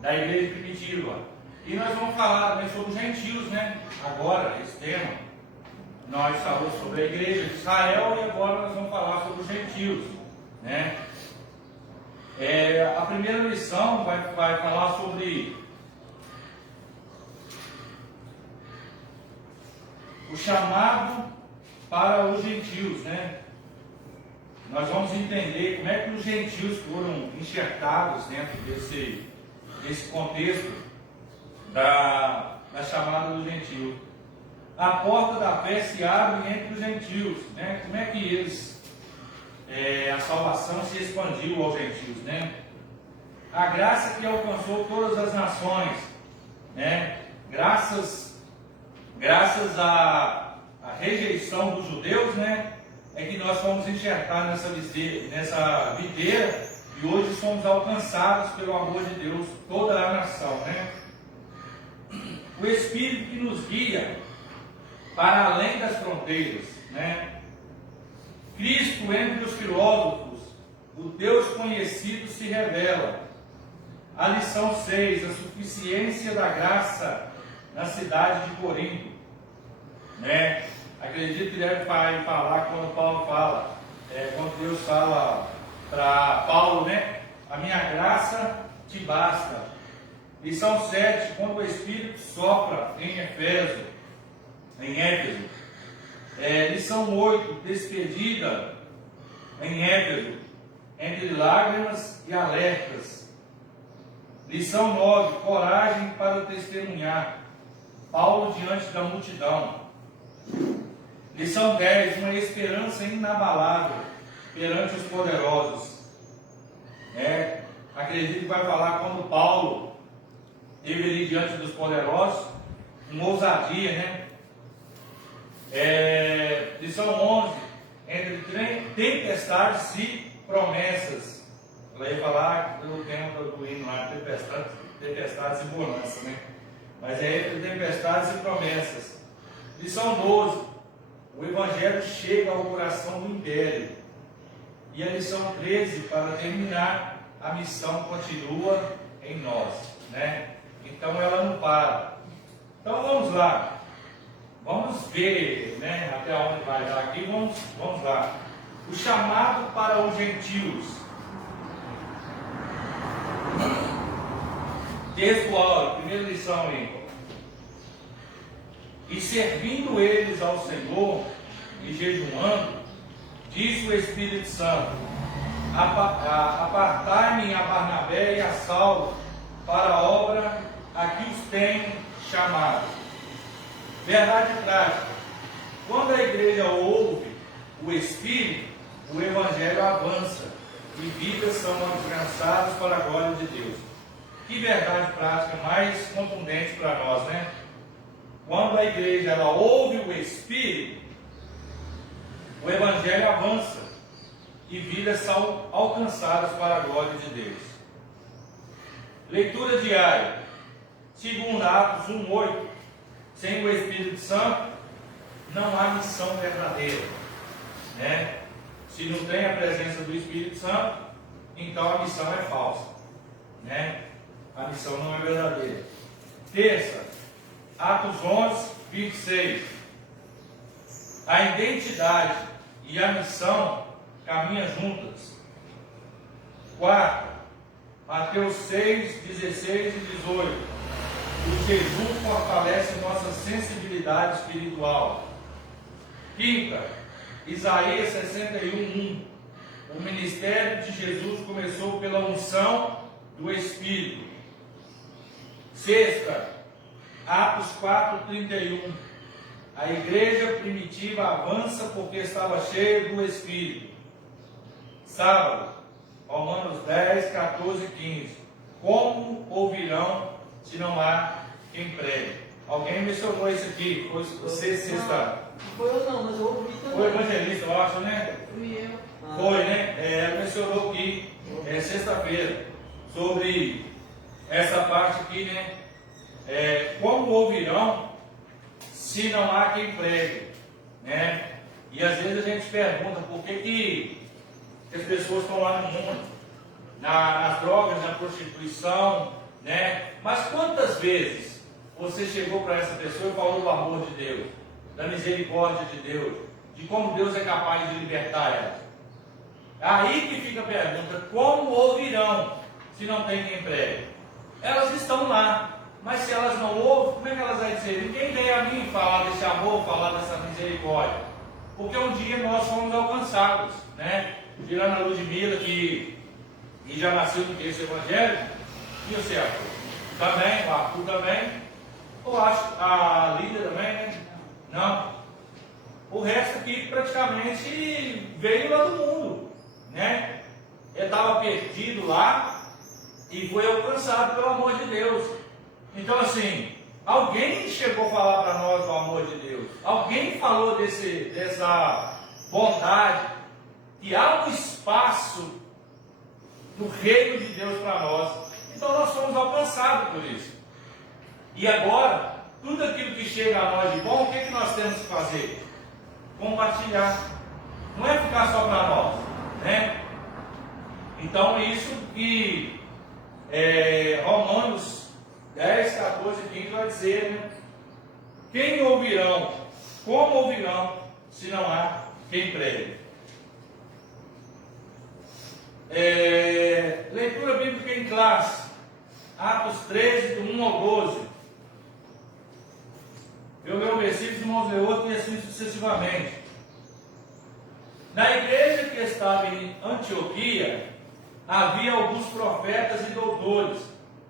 da igreja primitiva. E nós vamos falar também sobre os gentios, né? Agora, esse tema. Nós falamos sobre a igreja de Israel e agora nós vamos falar sobre os gentios, né? A primeira lição vai falar sobre o chamado para os gentios, né? Nós vamos entender como é que os gentios foram enxertados dentro desse contexto da chamada do gentio. A porta da fé se abre entre os gentios, né? Como é que a salvação se expandiu aos gentios, né? A graça que alcançou todas as nações, né? Graças à rejeição dos judeus, né? É que nós fomos enxertados nessa videira e hoje somos alcançados pelo amor de Deus, toda a nação, né? O Espírito que nos guia para além das fronteiras, né? Cristo entre os filósofos, o Deus conhecido se revela. A lição 6, a suficiência da graça na cidade de Corinto, né? Acredito que deve falar quando Paulo fala, quando Deus fala para Paulo, né? A minha graça te basta. Lição 7, quando o Espírito sopra em Éfeso. Lição 8, despedida em Éfeso, entre lágrimas e alertas. Lição 9, coragem para testemunhar. Paulo diante da multidão. Lição 10, uma esperança inabalável perante os poderosos. Acredito que vai falar quando Paulo esteve ali diante dos poderosos, uma ousadia, né? Lição 11, entre tempestades e promessas. Ela ia falar do tema do hino lá, tempestades e bonança, né? Mas entre tempestades e promessas. Lição 12, o Evangelho chega ao coração do império. E a lição 13, para terminar, a missão continua em nós, né? Então ela não para. Então vamos lá. Vamos ver, né, até onde vai dar aqui. Vamos lá. O chamado para os gentios. Textual, primeira lição ali. E servindo eles ao Senhor e jejuando, disse o Espírito Santo: apartai-me a Barnabé e a Saulo para a obra a que os tenho chamado. Verdade prática. Quando a igreja ouve o Espírito, o Evangelho avança e vidas são alcançadas para a glória de Deus. Que verdade prática mais contundente para nós, né? Quando a igreja ela ouve o Espírito, o Evangelho avança e vidas são alcançadas para a glória de Deus. Leitura diária. Segundo Atos 1:8. Sem o Espírito Santo, não há missão verdadeira, né? Se não tem a presença do Espírito Santo, então a missão é falsa, né? A missão não é verdadeira. Terça, Atos 11:26. A identidade e a missão caminham juntas. Quarta, Mateus 6:16 e 18. O jejum fortalece nossa sensibilidade espiritual. Quinta, Isaías 61:1. O ministério de Jesus começou pela unção do Espírito. Sexta, Atos 4:31. A igreja primitiva avança porque estava cheia do Espírito. Sábado, Romanos 10:14 e 15. Como ouvirão se não há quem pregue? Alguém mencionou isso aqui. Foi você, sexta? Não foi eu não, mas eu ouvi também. Foi evangelista, eu acho, né? Fui eu. Foi, né? Ela mencionou aqui, sexta-feira, sobre essa parte aqui, né? Como ouvirão se não há quem pregue, né? E às vezes a gente pergunta por que as pessoas estão lá no mundo, nas drogas, na prostituição, né? Mas quantas vezes você chegou para essa pessoa e falou do amor de Deus, da misericórdia de Deus, de como Deus é capaz de libertar ela? Aí que fica a pergunta: como ouvirão se não tem quem pregue? Elas estão lá, mas se elas não ouvem, como é que elas vão dizer? Ninguém veio a mim falar desse amor, falar dessa misericórdia. Porque um dia nós fomos alcançados, né? Tirando a Ludmila, que já nasceu no berço evangélico, e o Arthur também, o Arthur também, eu acho, a Lídia também, né? Não. O resto aqui praticamente veio lá do mundo, né? Ele estava perdido lá e foi alcançado pelo amor de Deus. Então, assim, alguém chegou a falar para nós do amor de Deus, alguém falou dessa bondade, que há um espaço no reino de Deus para nós. Então nós fomos alcançados por isso. E agora, tudo aquilo que chega a nós de bom, o que, que nós temos que fazer? Compartilhar. Não é ficar só para nós, né? Então isso que Romanos 10, 14 e 15 vai dizer, né? Quem ouvirão? Como ouvirão se não há quem pregue? Leitura bíblica em classe, Atos 13, do 1 ao 12. Eu leio um versículo, irmãos lê outro e assim sucessivamente. Na igreja que estava em Antioquia, havia alguns profetas e doutores,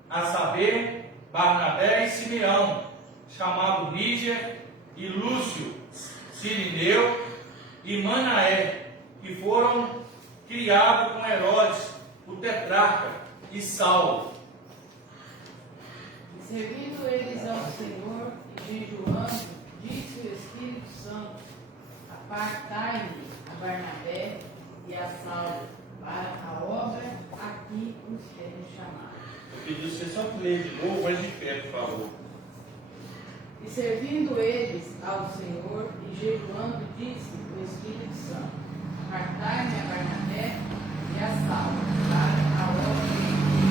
a saber, Barnabé e Simeão, chamado Níger e Lúcio, Cirineu e Manaé, que foram criados com Herodes, o tetrarca, e Saulo. E servindo eles ao Senhor e jejuando, disse o Espírito Santo: apartai-me a Barnabé e a Saulo para a obra a que os tenho chamado. Eu pedi você só ler de novo, mas de pé, por favor. E servindo eles ao Senhor e jejuando, disse o Espírito Santo: apartai-me a Barnabé e a Saulo para a obra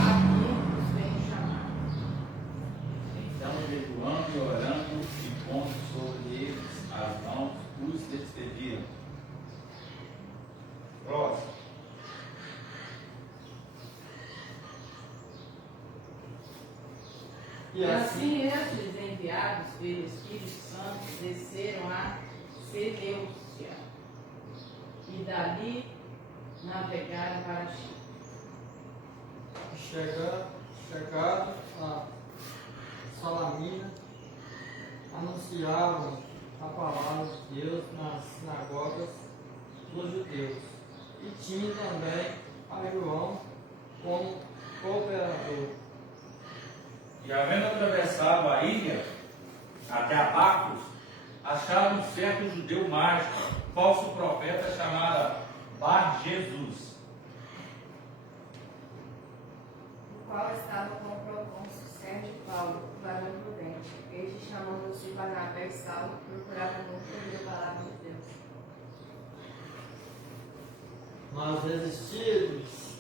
a que os tenho chamado. Então, jejuando e orando e pondo sobre eles as mãos, os despediram. Próximo. E assim estes enviados pelo Espírito Santo desceram a Seleucia e dali navegaram para Chipre. Chegado a Salamina, anunciavam a palavra de Deus nas sinagogas dos judeus, e tinha também a João como cooperador. E havendo atravessado a ilha até a Pafos, acharam um certo judeu mágico, falso profeta chamado Bar Jesus, o qual estava com o procônsul Sérgio Paulo, varão prudente. Este, chamando-se Barnabé e Saulo, procurava muito ouvir a palavra de Deus. Mas resistiu-lhes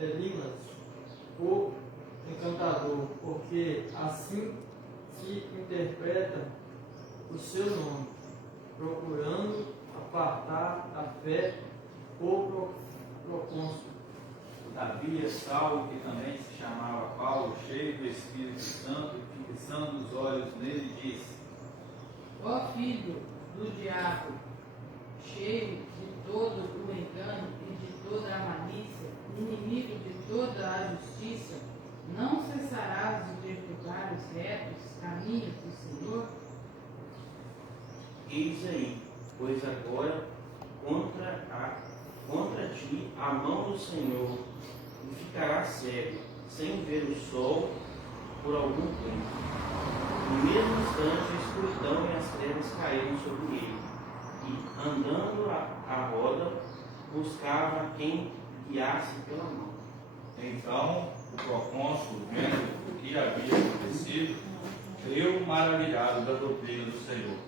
Elimas, o encantador, porque assim se interpreta o seu nome, procurando apartar da fé o procônsul. Todavia, Saulo, que também se chamava Paulo, cheio do Espírito Santo, e fixando os olhos nele, disse: Ó filho do diabo, cheio de todo o engano e de toda a malícia, inimigo de toda a justiça, não cessarás de perturbar os retos caminhos do Senhor? Eis aí, pois agora contra ti a mão do Senhor, e ficará cego, sem ver o sol por algum tempo. No mesmo instante a escuridão e as trevas caíram sobre ele, e, andando à roda, buscava quem guiasse pela mão. Então, o procônsul, vendo o que havia acontecido, creu maravilhado da doutrina do Senhor.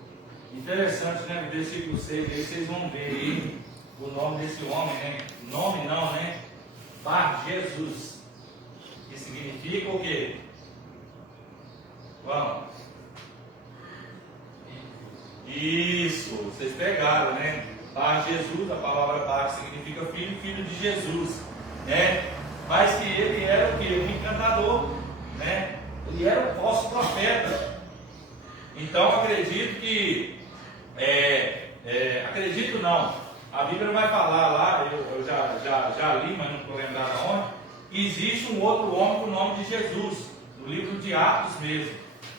Interessante, né? No versículo 6 aí, vocês vão ver aí o nome desse homem, né? Nome não, né? Bar Jesus. Que significa o quê? Vamos. Isso, vocês pegaram, né? Bar Jesus, a palavra Bar significa filho, filho de Jesus, né? Mas que ele era o quê? Um encantador, né? Ele era o falso profeta. Então acredito que, acredito não, a Bíblia não vai falar lá, eu já li, mas não estou lembrado aonde, que existe um outro homem com o nome de Jesus, no livro de Atos mesmo,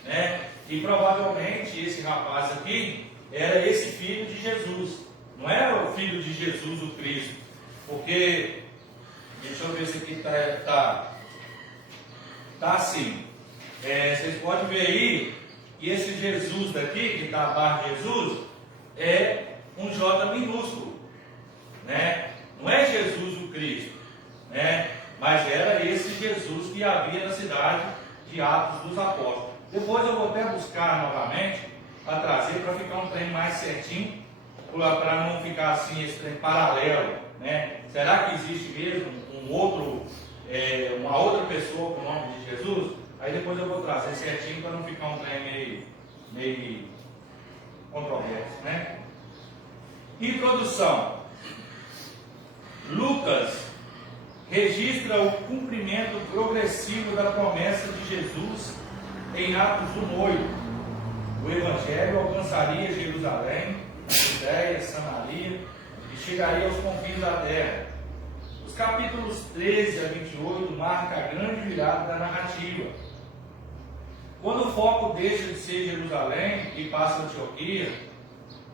né? E provavelmente esse rapaz aqui era esse filho de Jesus, não era o filho de Jesus, o Cristo, porque, deixa eu ver se aqui tá assim, vocês podem ver aí que esse Jesus daqui, que está abaixo de Jesus, é um J minúsculo, né? Não é Jesus o Cristo, né? Mas era esse Jesus que havia na cidade de Atos dos Apóstolos. Depois eu vou até buscar novamente para trazer, para ficar um trem mais certinho, para não ficar assim esse trem paralelo, né? Será que existe mesmo uma outra pessoa com o nome de Jesus? Aí depois eu vou trazer certinho para não ficar um trem meio controverso, né? Introdução. Lucas registra o cumprimento progressivo da promessa de Jesus em Atos 1:8. O Evangelho alcançaria Jerusalém, Judéia, Samaria e chegaria aos confins da terra. Os capítulos 13 a 28 marcam a grande virada da narrativa. Quando o foco deixa de ser Jerusalém e passa a Antioquia,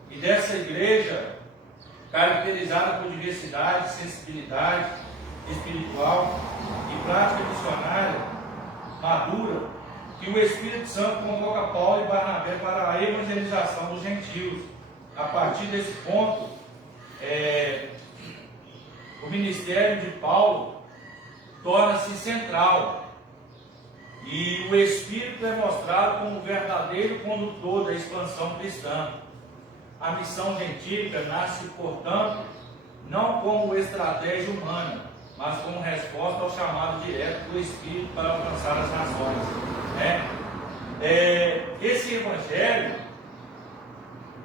e dessa igreja caracterizada por diversidade, sensibilidade espiritual e prática missionária madura, que o Espírito Santo convoca Paulo e Barnabé para a evangelização dos gentios. A partir desse ponto, o ministério de Paulo torna-se central e o Espírito é mostrado como o verdadeiro condutor da expansão cristã. A missão gentílica nasce, portanto, não como estratégia humana, mas como resposta ao chamado direto do Espírito para alcançar as nações, né? Esse Evangelho,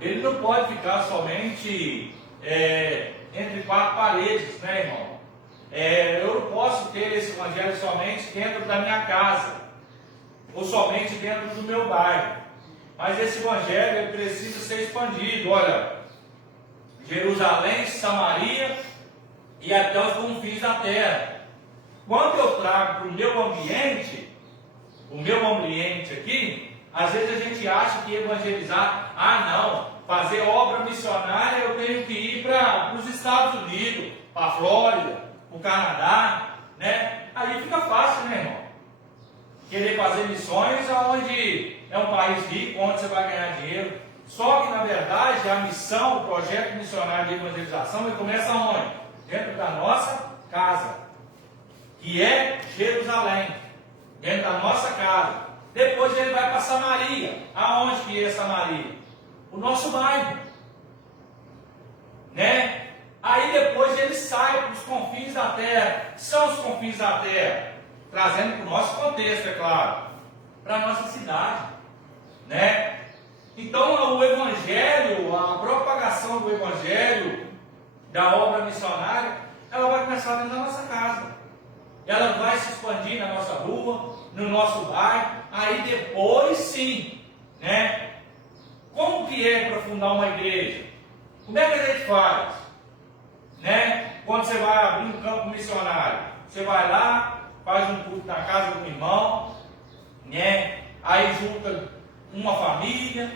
ele não pode ficar somente entre quatro paredes, né, irmão? Eu não posso ter esse Evangelho somente dentro da minha casa, ou somente dentro do meu bairro. Mas esse Evangelho ele precisa ser expandido. Olha, Jerusalém, Samaria e até os confins da terra. Quando eu trago para o meu ambiente aqui, às vezes a gente acha que evangelizar, fazer obra missionária eu tenho que ir para os Estados Unidos, para a Flórida, para o Canadá, né? Aí fica fácil, né, irmão? Querer fazer missões onde é um país rico, onde você vai ganhar dinheiro. Só que, na verdade, a missão, o projeto missionário de evangelização, ele começa onde? Dentro da nossa casa, que é Jerusalém, dentro da nossa casa. Depois ele vai para Samaria. Aonde que é Samaria? O nosso bairro, né? Aí depois ele sai para os confins da terra. São os confins da terra, trazendo para o nosso contexto, é claro, para a nossa cidade, né? Então o Evangelho, a propagação do Evangelho, da obra missionária, ela vai começar dentro da nossa casa. Ela vai se expandir na nossa rua, no nosso bairro. Aí depois sim, né? Como que é para fundar uma igreja? Como é que a gente faz? Né? Quando você vai abrir um campo missionário, você vai lá, faz um culto na casa do irmão, né? Aí junta uma família,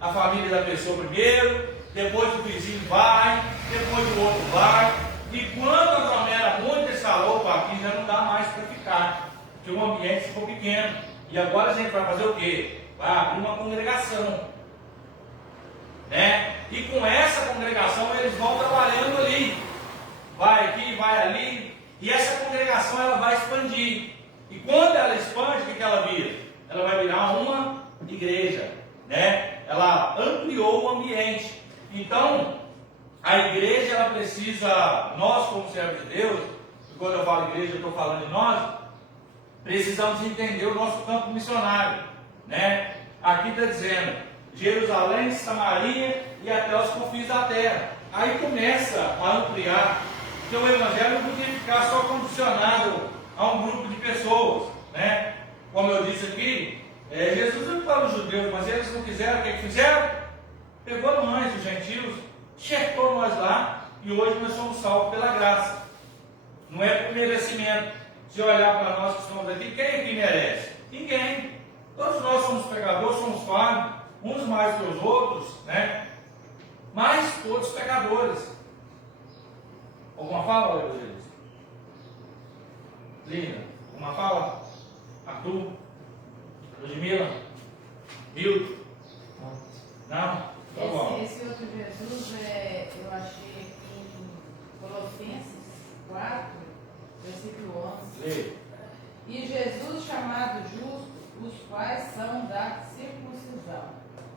a família da pessoa primeiro, depois o vizinho vai, depois o outro vai, e quando aglomera muito essa roupa aqui, já não dá mais para ficar, porque o ambiente ficou pequeno. E agora a gente vai fazer o quê? Vai abrir uma congregação, né? E com essa congregação eles vão trabalhando ali, vai aqui, vai ali, e essa congregação ela vai expandir. E quando ela expande, o que ela vira? Ela vai virar uma igreja, né? Ela ampliou o ambiente. Então, a A igreja, ela precisa, nós como servos de Deus, e quando eu falo igreja, eu estou falando de nós, precisamos entender o nosso campo missionário, né? Aqui está dizendo, Jerusalém, Samaria e até os confins da terra. Aí começa a ampliar, porque o evangelho não podia ficar só condicionado a um grupo de pessoas, né? Como eu disse aqui, Jesus não para os judeus, mas eles não quiseram, o que fizeram? Pegou nós, os gentios, enxertou nós lá, e hoje nós somos salvos pela graça. Não é por merecimento. Se olhar para nós que estamos aqui, quem é que merece? Ninguém. Todos nós somos pecadores, somos falhos, uns mais que os outros, né? Mas todos pecadores. Alguma fala, Jesus? Lina, alguma fala? Arthur? Ludmila? Milton? Não? Então vamos. Esse outro Jesus, eu achei aqui em Colossenses 4, versículo 11. Lê. E Jesus chamado justo, os quais são da circuncisão.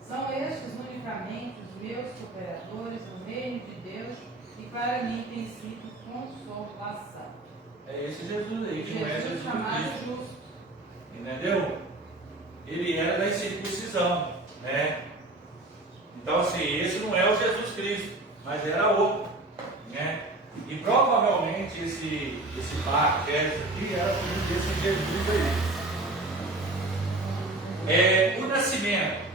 São estes unicamente os meus cooperadores no reino de Deus, e para mim tem sido consolação. É esse Jesus aí, que não é Jesus Jesus chamado Cristo. justo. Entendeu? Ele era da circuncisão, né? Então, assim, esse não é o Jesus Cristo, mas era outro, né? E provavelmente esse Barquete aqui era filho desse Jesus aí. O nascimento.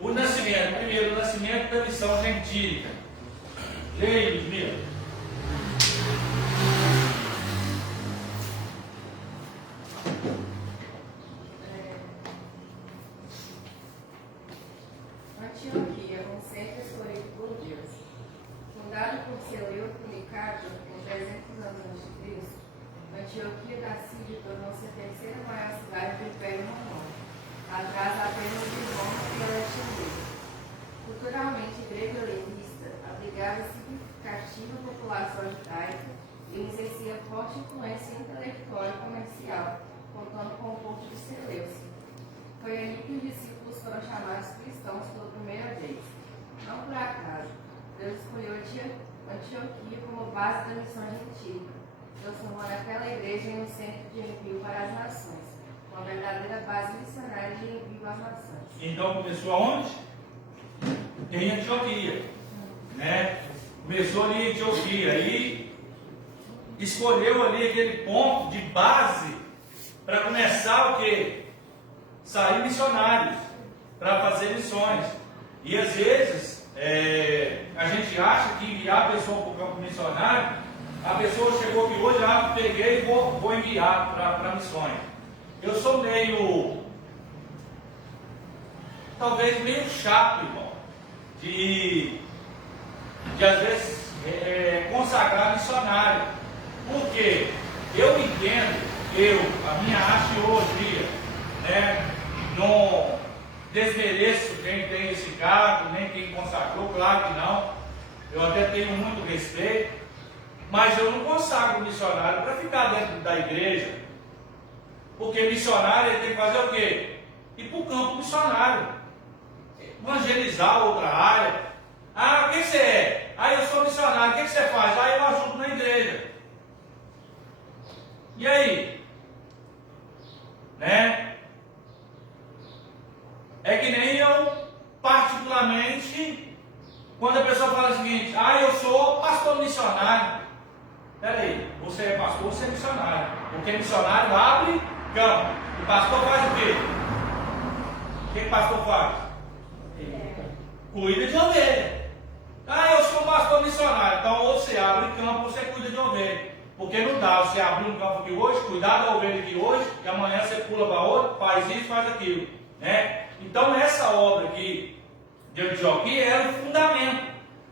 O nascimento, primeiro, o nascimento da missão gentílica. Leia, Ludmila. Antioquia, um centro escolhido por Deus. Fundado por Seleuco Nicádio em 300 anos antes de Cristo, Antioquia da Síria tornou-se a terceira maior cidade do Império Romano, atrás apenas de Roma e Alexandria. Culturalmente grego-helenista, abrigava significativa população judaica e exercia forte influência intelectual e comercial, contando com o porto de Seleucia. Foi ali que os discípulos foram chamados cristãos pela primeira vez. Não por acaso, Deus escolheu Antioquia como base da missão gentílica, transformando aquela igreja em um centro de envio para as nações, uma verdadeira base missionária de envio às nações. Então começou aonde? Em Antioquia, né? Começou ali em Antioquia, aí escolheu ali aquele ponto de base para começar o quê? Sair missionários, para fazer missões. E às vezes a gente acha que enviar a pessoa para o campo missionário, a pessoa chegou aqui hoje, peguei e vou enviar para missões. Eu sou talvez meio chato, irmão, de às vezes consagrar missionário. Porque eu entendo, a minha axiologia, né? Não desmereço quem tem esse cargo, nem quem consagrou, claro que não. Eu até tenho muito respeito, mas eu não consagro missionário para ficar dentro da igreja. Porque missionário ele tem que fazer o quê? Ir para o campo missionário, evangelizar outra área. Ah, quem você é? Ah, eu sou missionário, o que você faz? Ah, eu ajudo na igreja. E aí? Né? É que nem eu, particularmente, quando a pessoa fala o seguinte, eu sou pastor missionário. Peraí, você é pastor, você é missionário. Porque missionário abre campo. O pastor faz o quê? O que o pastor faz? Cuida de ovelha. Eu sou pastor missionário. Então, ou você abre campo, ou você cuida de ovelha. Porque não dá você abrir um campo aqui hoje, cuidar da ovelha aqui hoje, e amanhã você pula para outro, faz isso, faz aquilo, né? Então essa obra aqui de Antioquia era o fundamento.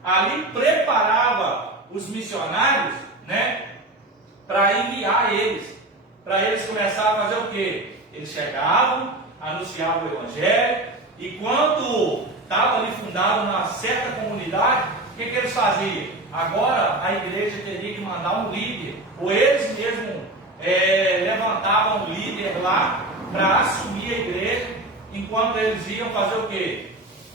Ali preparava os missionários, né, para enviar eles, para eles começarem a fazer o quê? Eles chegavam, anunciavam o evangelho, e quando estava ali fundado numa certa comunidade, o que eles faziam? Agora a igreja teria que mandar um líder, ou eles mesmos levantavam um líder lá lá para assumir a igreja, enquanto eles iam fazer o quê?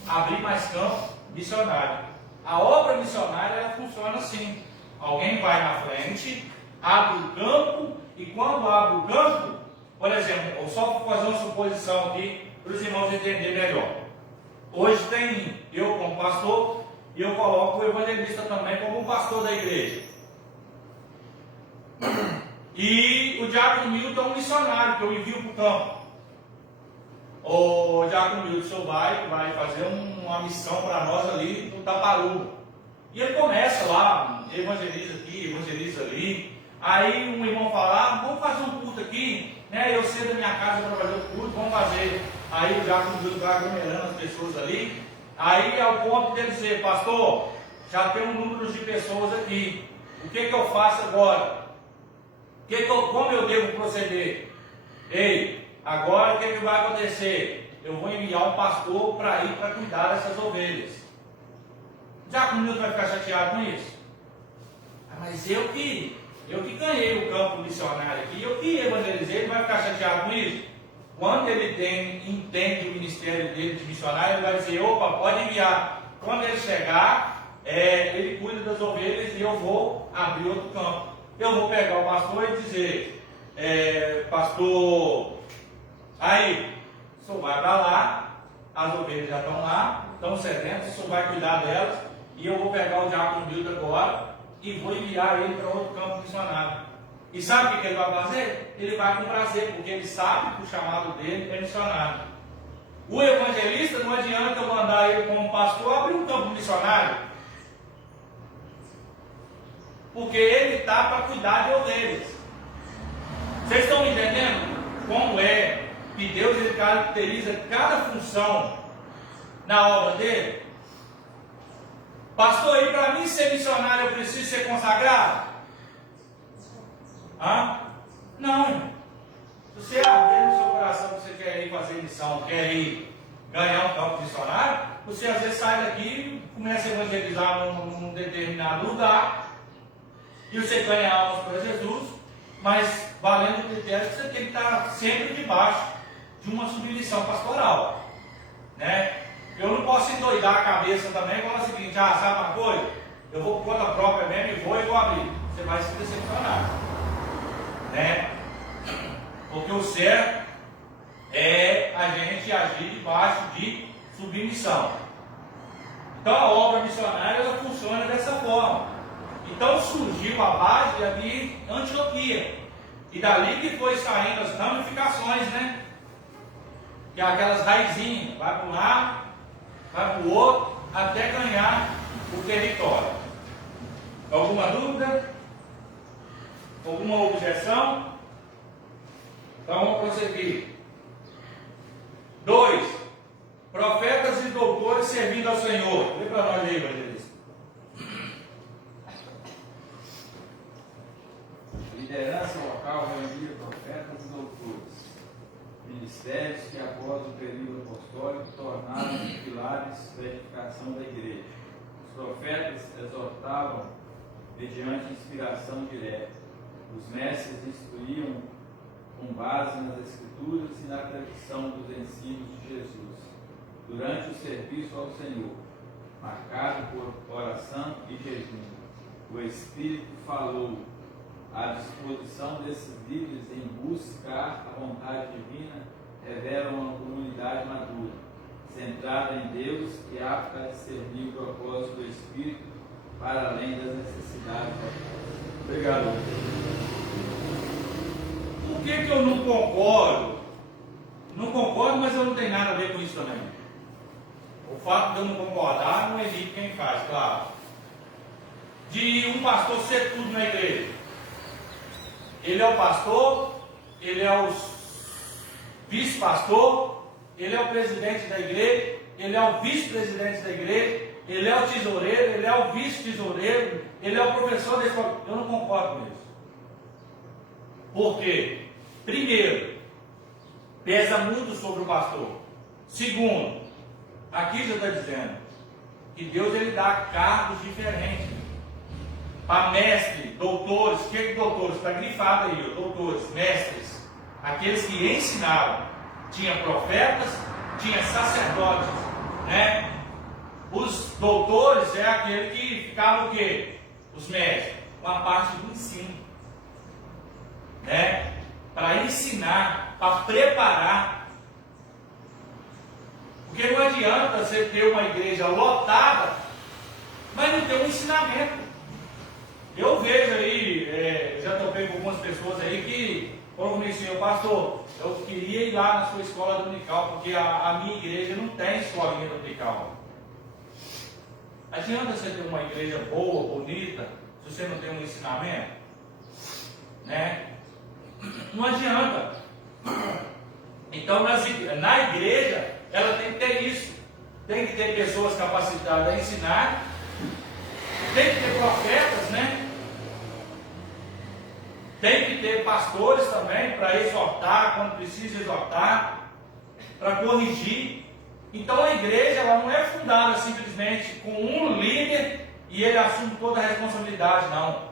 Abrir mais campo missionário. A obra missionária ela funciona assim: alguém vai na frente, abre o campo, e quando abre o campo, por exemplo, eu só vou fazer uma suposição aqui para os irmãos entenderem melhor. Hoje tem eu como pastor, e eu coloco o evangelista também como um pastor da igreja. E o diácono Milton é um missionário que eu envio para o campo. O diácono Milton, o senhor vai fazer uma missão para nós ali no Taparuba. E ele começa lá, evangeliza aqui, evangeliza ali. Aí um irmão fala, vamos fazer um culto aqui, né? Eu sei da minha casa para fazer o culto, vamos fazer. Aí o diácono Milton vai aglomerando as pessoas ali. Aí ao ponto dele dizer, pastor, já tem um número de pessoas aqui. O que eu faço agora? Como eu devo proceder? Ei, agora o que vai acontecer? Eu vou enviar um pastor para ir para cuidar dessas ovelhas. Já que o Milton vai ficar chateado com isso? Mas eu que ganhei o campo missionário aqui, eu que evangelizei, ele vai ficar chateado com isso? Quando ele entende o ministério dele de missionário, ele vai dizer, opa, pode enviar. Quando ele chegar, ele cuida das ovelhas e eu vou abrir outro campo. Eu vou pegar o pastor e dizer, pastor, aí, o senhor vai para lá, as ovelhas já estão lá, estão sedentas, o senhor vai cuidar delas, e eu vou pegar o diácono Milton agora e vou enviar ele para outro campo missionário. E sabe o que ele vai fazer? Ele vai com prazer, porque ele sabe que o chamado dele é missionário. O evangelista, não adianta eu mandar ele como pastor abrir um campo missionário, porque ele está para cuidar de ovelhas. Vocês estão entendendo como é que Deus ele caracteriza cada função na obra dele? Pastor, e para mim ser missionário eu preciso ser consagrado? Não. Se você abrir no seu coração que você quer ir fazer missão, quer ir ganhar um campo missionário, você às vezes sai daqui e começa a evangelizar num determinado lugar, e você ganha almas para Jesus, mas valendo o critério que você tem que estar sempre debaixo de uma submissão pastoral, né? Eu não posso endoidar a cabeça também e falar o seguinte, sabe uma coisa? Eu vou por conta própria mesmo e vou abrir. Você vai se decepcionar, né? Porque o certo é a gente agir debaixo de submissão. Então a obra missionária ela funciona dessa forma. Então surgiu a base ali em Antioquia. E dali que foi saindo as ramificações, né? Que é aquelas raizinhas, vai para um lado, vai para o outro, até ganhar o território. Alguma dúvida? Alguma objeção? Então vamos prosseguir. 2. Profetas e doutores servindo ao Senhor. Lê para nós aí, evangelista. Liderança local reunia profetas e doutores, ministérios que após o período apostólico tornaram-se pilares da edificação da igreja. Os profetas exortavam mediante inspiração direta. Os mestres instruíam com base nas escrituras e na tradição dos ensinos de Jesus. Durante o serviço ao Senhor, marcado por oração e jejum, o Espírito falou à disposição desses líderes em buscar a vontade divina, revela uma comunidade madura, centrada em Deus e apta a discernir o propósito do Espírito para além das necessidades da vida. Obrigado. Por que eu não concordo? Não concordo, mas eu não tenho nada a ver com isso também. O fato de eu não concordar não existe quem faz, claro. De um pastor ser tudo na igreja. Ele é o pastor, ele é o vice-pastor, ele é o presidente da igreja, ele é o vice-presidente da igreja, ele é o tesoureiro, ele é o vice-tesoureiro, ele é o professor da escola. Eu não concordo com isso. Por quê? Primeiro, pesa muito sobre o pastor. Segundo, aqui já está dizendo que Deus ele dá cargos diferentes. Para mestre, doutores, que é doutores? Está grifado aí, doutores, mestres, aqueles que ensinavam. Tinha profetas, tinha sacerdotes, né? Os doutores é aquele que ficava o quê? Os médicos, com a parte do ensino, né? Para ensinar, para preparar. Porque não adianta você ter uma igreja lotada, mas não ter um ensinamento. Eu vejo aí, já topei com algumas pessoas aí que foram me dizer, pastor, eu queria ir lá na sua escola dominical, porque a minha igreja não tem escolinha dominical. Adianta você ter uma igreja boa, bonita, se você não tem um ensinamento? Né? Não adianta. Então, na igreja, ela tem que ter isso. Tem que ter pessoas capacitadas a ensinar. Tem que ter profetas, né? Tem que ter pastores também para exortar, quando precisa exortar, para corrigir. Então a igreja ela não é fundada simplesmente com um líder e ele assume toda a responsabilidade, não.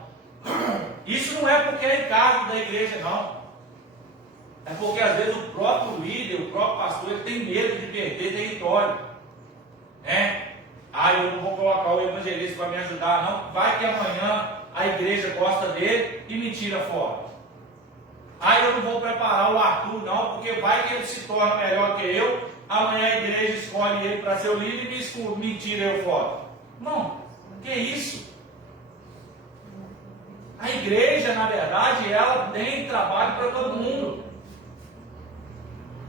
Isso não é porque é encargo da igreja, não. É porque às vezes o próprio líder, o próprio pastor, ele tem medo de perder território. Né? Eu não vou colocar o evangelista para me ajudar, não. Vai que amanhã a igreja gosta dele e me tira fora. Eu não vou preparar o Arthur, não, porque vai que ele se torna melhor que eu. Amanhã a igreja escolhe ele para ser o líder e me tira eu fora. Não, que isso? A igreja, na verdade, ela tem trabalho para todo mundo.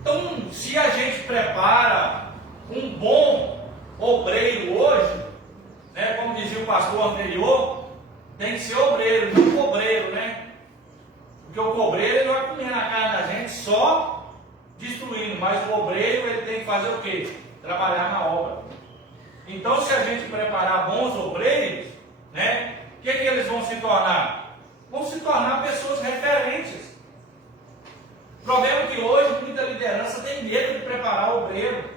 Então, se a gente prepara um bom obreiro hoje, né, como dizia o pastor anterior, tem que ser obreiro, não cobreiro, né? Porque o cobreiro ele vai comer na cara da gente só destruindo, mas o obreiro ele tem que fazer o quê? Trabalhar na obra. Então, se a gente preparar bons obreiros, né, o que eles vão se tornar? Vão se tornar pessoas referentes. O problema é que hoje muita liderança tem medo de preparar o obreiro.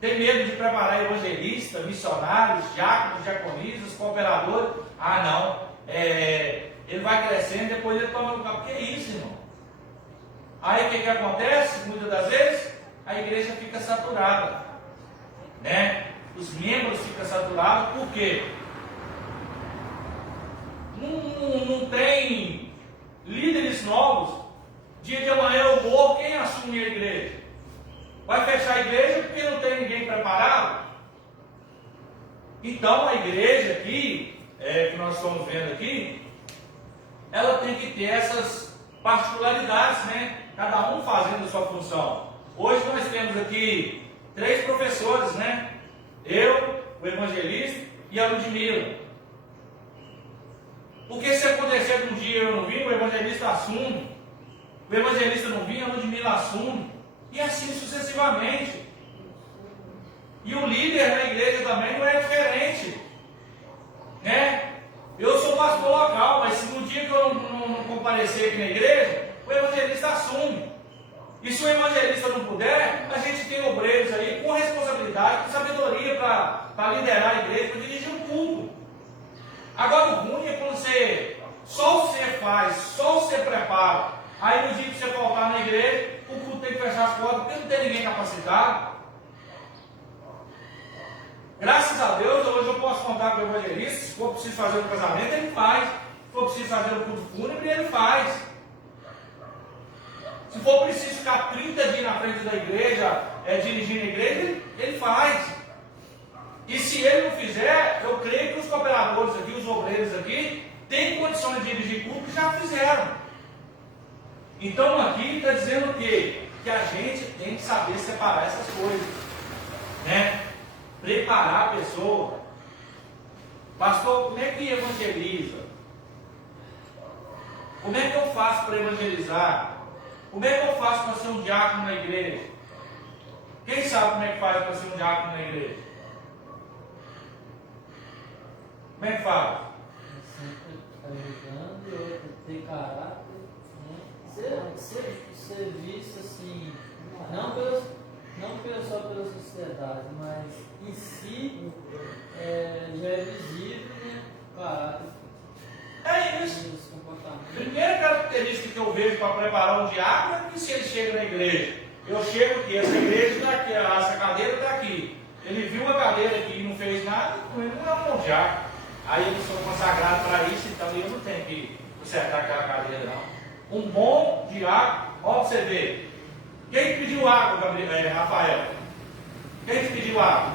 Tem medo de preparar evangelistas, missionários, diáconos, diaconisas, cooperadores. Não. Ele vai crescendo, depois ele toma lugar. Que é isso, irmão? Aí o que acontece? Muitas das vezes a igreja fica saturada. Né? Os membros ficam saturados, por quê? Não tem líderes novos. Dia de amanhã eu morro, quem assume a igreja? Vai fechar a igreja porque não tem ninguém preparado? Então a igreja aqui, que nós estamos vendo aqui, ela tem que ter essas particularidades, né? Cada um fazendo a sua função. Hoje nós temos aqui 3 professores, né? Eu, o evangelista e a Ludmila. Porque se acontecer que um dia eu não vim, o evangelista assume. O evangelista não vinha, a Ludmila assume. E assim sucessivamente. E o líder da igreja também não é diferente. Né? Eu sou pastor local, mas se no dia que eu não comparecer aqui na igreja, o evangelista assume. E se o evangelista não puder, a gente tem obreiros aí com responsabilidade, com sabedoria para liderar a igreja, para dirigir um culto. Agora o ruim é quando só você faz, só você prepara. Aí no dia que você voltar na igreja, o culto tem que fechar as portas, porque não tem ninguém capacitado. Graças a Deus, hoje eu posso contar com o evangelista. Se for preciso fazer o casamento, ele faz. Se for preciso fazer o culto fúnebre, ele faz. Se for preciso ficar 30 dias na frente da igreja, dirigindo a igreja, ele faz. E se ele não fizer, eu creio que os cooperadores aqui, os obreiros aqui, têm condições de dirigir culto que já fizeram. Então aqui está dizendo o quê? Que a gente tem que saber separar essas coisas. Né? Preparar a pessoa. Pastor, como é que evangeliza? Como é que eu faço para evangelizar? Como é que eu faço para ser um diácono na igreja? Quem sabe como é que faz para ser um diácono na igreja? Como é que faz? Sempre ajudando, ter caráter, né? Ser visto assim, não só pela sociedade, mas em si já é visível, né? O caráter. É isso. Primeira característica que eu vejo para preparar um diácono é que se ele chega na igreja, eu chego aqui, essa igreja está aqui, essa cadeira está aqui. Ele viu a cadeira aqui e não fez nada, ele não é um bom diácono. Aí eles são consagrados para isso, então eu não tenho que consertar aquela cadeira, não. Um bom diácono, olha você ver. Quem pediu água, Rafael? Quem te pediu água?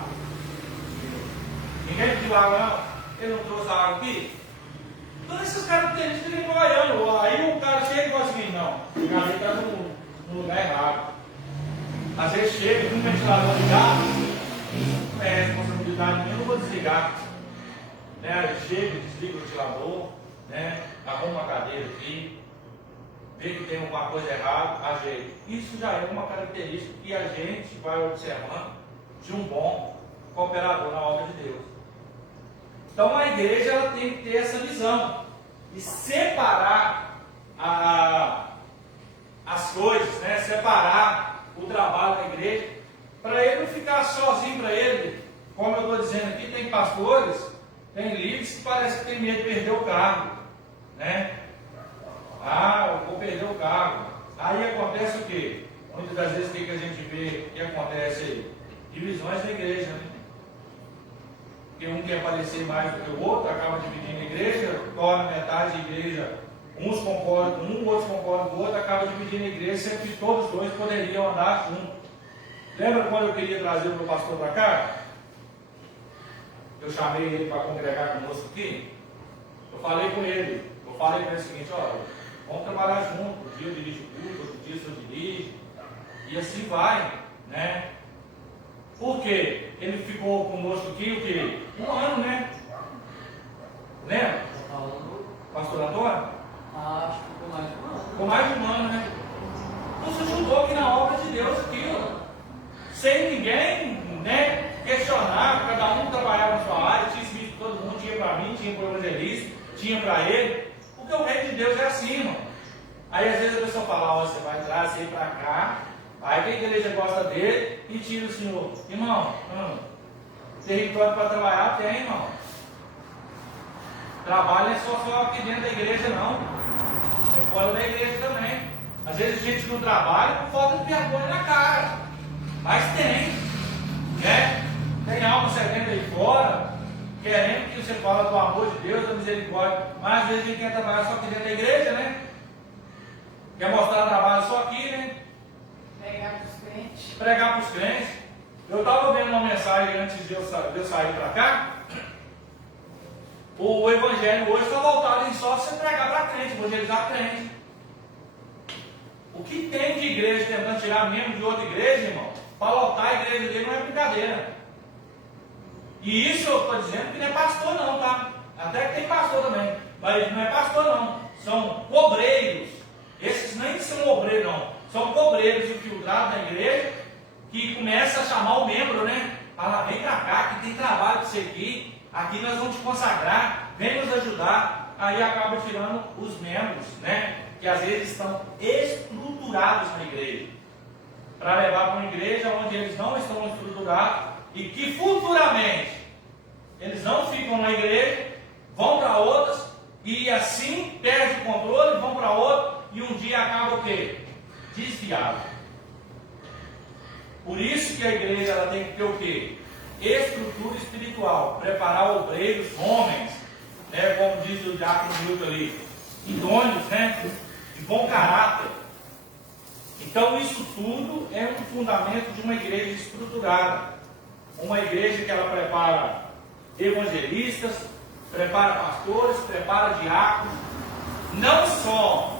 Ninguém pediu água, não? Ele não trouxe a água aqui? Então essas características ele vai olhando. Aí o cara chega e fala assim, não, a cadeira está no lugar errado. Às vezes chega com um ventilador ligado, não é responsabilidade minha, eu não vou desligar. Né? Chega, desliga o ventilador, né? Arruma a cadeira aqui, vê que tem alguma coisa errada, ajeita. Isso já é uma característica que a gente vai observando de um bom cooperador na obra de Deus. Então a igreja ela tem que ter essa visão e separar as coisas, né? Separar o trabalho da igreja, para ele não ficar sozinho para ele. Como eu estou dizendo aqui, tem pastores, tem líderes que parece que tem medo de perder o cargo, né? Ah, eu vou perder o cargo. Aí acontece o quê? Muitas das vezes o que a gente vê que acontece aí? Divisões da igreja, né? Porque um quer aparecer mais do que o outro, acaba dividindo a igreja, torna metade da igreja, uns concordam com um, outros concordam com o outro, acaba dividindo a igreja, sendo que todos os dois poderiam andar juntos. Lembra quando eu queria trazer o meu pastor para cá? Eu chamei ele para congregar conosco aqui. Eu falei com ele o seguinte, olha, vamos trabalhar junto, um dia eu dirijo o culto, outro dia o senhor dirige, e assim vai, né? Por quê? Ele ficou conosco aqui o quê? Um ano, né? Lembra? Pastor Antônio? Acho que ficou mais de um ano. Ficou mais de um ano, né? Então se ajudou aqui na obra de Deus aqui, ó. Sem ninguém, né, questionar, cada um trabalhava na sua área, tinha serviço para todo mundo, tinha para mim, tinha para o evangelista, tinha para ele, porque o reino de Deus é assim, irmão. Aí às vezes a pessoa fala, ó, você vai trazer para cá, aí que a igreja gosta dele e tira o senhor. Irmão, território para trabalhar tem, irmão. Trabalho não é só aqui dentro da igreja, não. É fora da igreja também. Às vezes a gente não trabalha por falta de vergonha na cara. Mas tem, né? Tem algo sedenta aí fora, querendo que você fale do amor de Deus, da misericórdia. Mas às vezes a gente quer trabalhar só aqui dentro da igreja, né? Quer mostrar trabalho só aqui, né? Pregar para os crentes. Pregar para os crentes. Eu estava vendo uma mensagem antes de eu sair para cá. O evangelho hoje está voltado em só você pregar para crente, evangelizar crente. O que tem de igreja tentando tirar membro de outra igreja, irmão, para lotar a igreja dele não é brincadeira. E isso eu estou dizendo que não é pastor não, tá? Até que tem pastor também, mas não é pastor não. São cobreiros. Esses nem são obreiros não. São cobreiros infiltrados na igreja que começam a chamar o membro, né? Fala, vem para cá, que tem trabalho para você aqui. Aqui nós vamos te consagrar, vem nos ajudar. Aí acaba tirando os membros, né? Que às vezes estão estruturados na igreja, para levar para uma igreja onde eles não estão estruturados e que futuramente eles não ficam na igreja, vão para outras e assim perde o controle, vão para outra e um dia acaba o quê? Desviado. Por isso que a igreja ela tem que ter o quê? Estrutura espiritual, preparar obreiros, homens, né, como diz o diácono Milton ali, idôneos, né, de bom caráter. Então isso tudo é um fundamento de uma igreja estruturada, uma igreja que ela prepara evangelistas, prepara pastores, prepara diáconos, não só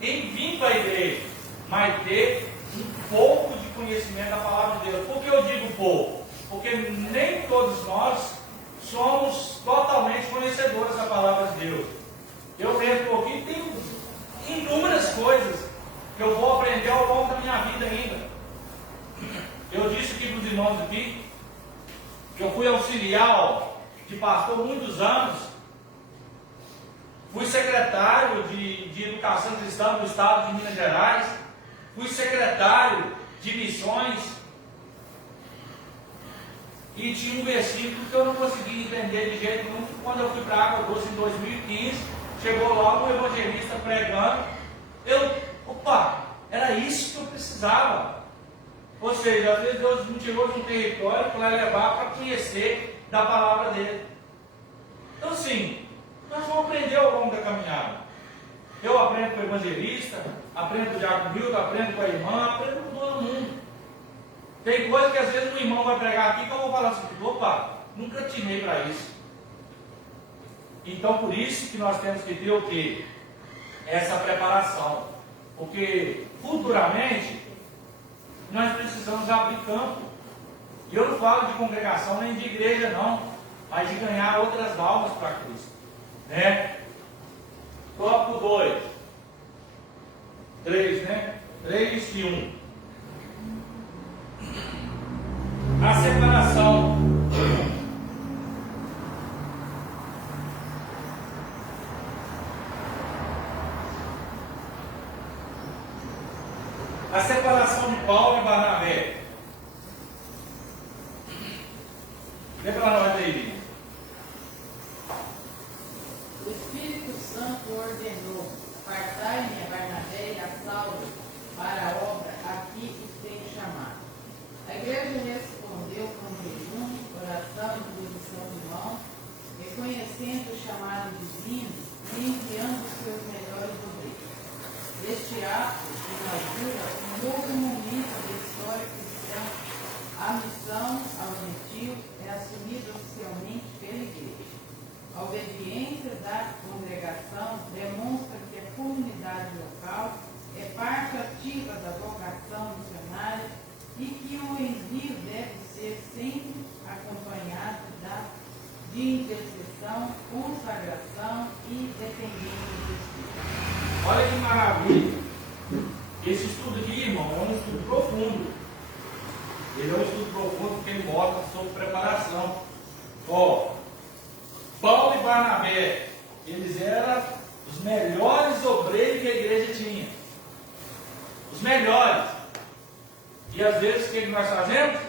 em vir para a igreja, mas ter um pouco de conhecimento da palavra de Deus. Por que eu digo pouco? Porque nem todos nós somos totalmente conhecedores da palavra de Deus. Eu mesmo aqui tenho inúmeras coisas que eu vou aprender ao longo da minha vida ainda. Eu disse aqui para os irmãos aqui que eu fui auxiliar de pastor muitos anos, fui secretário de Educação Cristã do Estado de Minas Gerais, fui secretário de missões, e tinha um versículo que eu não conseguia entender de jeito nenhum. Quando eu fui para a Água Doce em 2015, Chegou lá um evangelista pregando, opa, era isso que eu precisava. Ou seja, às vezes Deus me tirou de um território para levar para conhecer da palavra dele. Então assim, nós vamos aprender ao longo da caminhada. Eu aprendo com o evangelista, aprendo com o diácono Hildo, aprendo com a irmã, aprendo com todo mundo. Tem coisa que às vezes o irmão vai pregar aqui que eu vou falar assim, opa, nunca timei para isso. Então por isso que nós temos que ter o quê? Essa preparação. Porque futuramente nós precisamos abrir campo. E eu não falo de congregação nem de igreja não, mas de ganhar outras almas para Cristo. Né? Tópico 2. 3, né? 3 e 1. A separação. A separação de Paulo e Barnabé. Vê para nós aí. O Espírito Santo ordenou: apartai-me a Barnabé e a Saulo para a obra a que os tenho chamado. A igreja respondeu com jejum, oração e posição de mãos, reconhecendo o chamado divino e enviando os seus melhores obreiros. Este ato inaugura um novo momento da história cristã. A missão aos gentios é assumida oficialmente pela igreja. A obediência da congregação demonstra que a comunidade local é parte ativa da vocação missionária e que o envio deve ser sempre acompanhado de intercessão, consagração e dependência do Espírito. Olha que maravilha. Esse estudo aqui, irmão, é um estudo profundo. Ele é um estudo profundo porque ele mostra sobre preparação. Ó, Paulo e Barnabé, eles eram os melhores obreiros que a igreja tinha. Os melhores. E às vezes o que nós fazemos?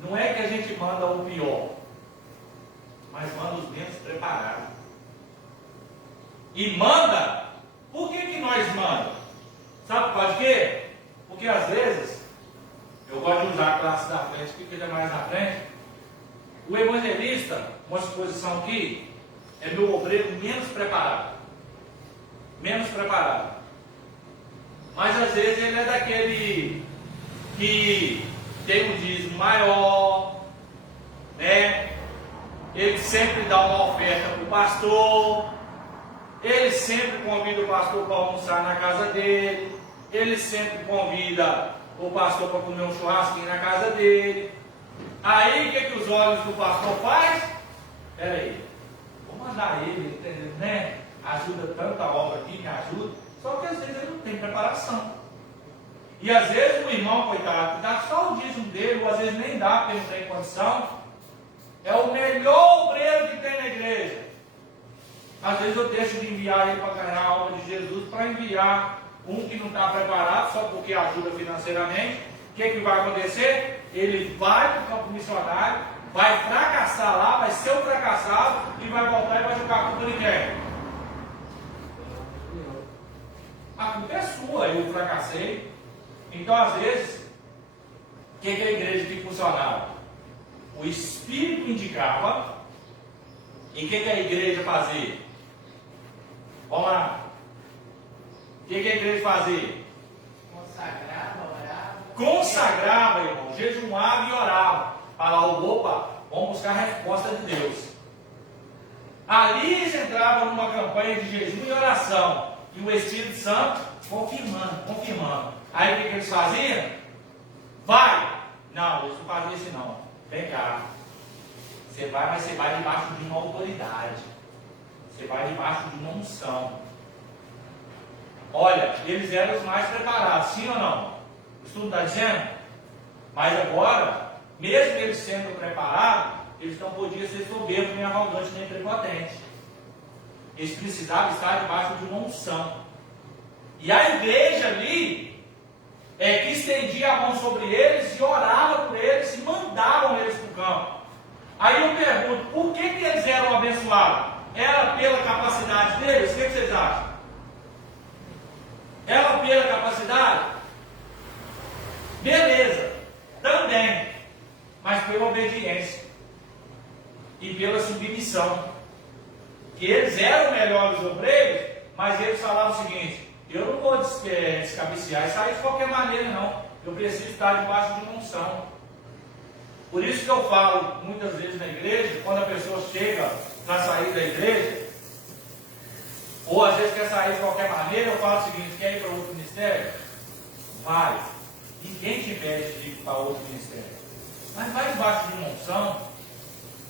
Não é que a gente manda o pior, mas manda os menos preparados. E manda, por que nós mandamos? Sabe por quê? Porque às vezes, eu gosto de usar a classe da frente, porque ele é mais na frente. O evangelista, uma exposição aqui, é meu obreiro menos preparado. Menos preparado. Mas às vezes ele é daquele que tem um dízimo maior, né? Ele sempre dá uma oferta para o pastor, ele sempre convida o pastor para almoçar na casa dele, ele sempre convida o pastor para comer um churrasquinho na casa dele. Aí o que os olhos do pastor faz? Espera aí, vou mandar ele, né? Ajuda tanta obra aqui, me ajuda. Só que às vezes ele não tem preparação. E às vezes o irmão, coitado, dá só o dízimo dele, ou às vezes nem dá porque não tem condição. É o melhor obreiro que tem na igreja. Às vezes eu deixo de enviar ele para ganhar a alma de Jesus, para enviar um que não está preparado, só porque ajuda financeiramente. O que vai acontecer? Ele vai para o campo missionário, vai fracassar lá, vai ser um fracassado, e vai voltar e vai jogar a culpa de quem? A culpa é sua, eu fracassei. Então, às vezes, o que a igreja tem funcionado? O Espírito indicava, e o que a igreja fazia? Vamos lá. O que a igreja fazia? Consagrava, irmão, jejuava e orava. Falava, opa, vamos buscar a resposta de Deus. Ali eles entravam numa campanha de jejum e oração. E o Espírito Santo confirmando. Aí o que eles faziam? Vai! Não, eles não faziam isso não. Vem cá. Você vai, mas você vai debaixo de uma autoridade. Você vai debaixo de uma unção. Olha, eles eram os mais preparados, sim ou não? O estudo está dizendo? Mas agora, mesmo eles sendo preparados, eles não podiam ser soberbos, nem arrogantes, nem prepotentes. Eles precisavam estar debaixo de uma unção. E a igreja ali que estendia a mão sobre eles e orava por eles e mandavam eles para o campo. Aí eu pergunto, por que eles eram abençoados? Era pela capacidade deles? O que vocês acham? Era pela capacidade? Beleza, também, mas pela obediência e pela submissão. Que eles eram melhores obreiros, mas eles falavam o seguinte: eu não vou descabecear e sair de qualquer maneira, não. Eu preciso estar debaixo de uma unção. Por isso que eu falo muitas vezes na igreja, quando a pessoa chega para sair da igreja, ou às vezes quer sair de qualquer maneira, eu falo o seguinte: quer ir para outro ministério? Vai. Ninguém te impede de ir para outro ministério. Mas vai debaixo de uma unção,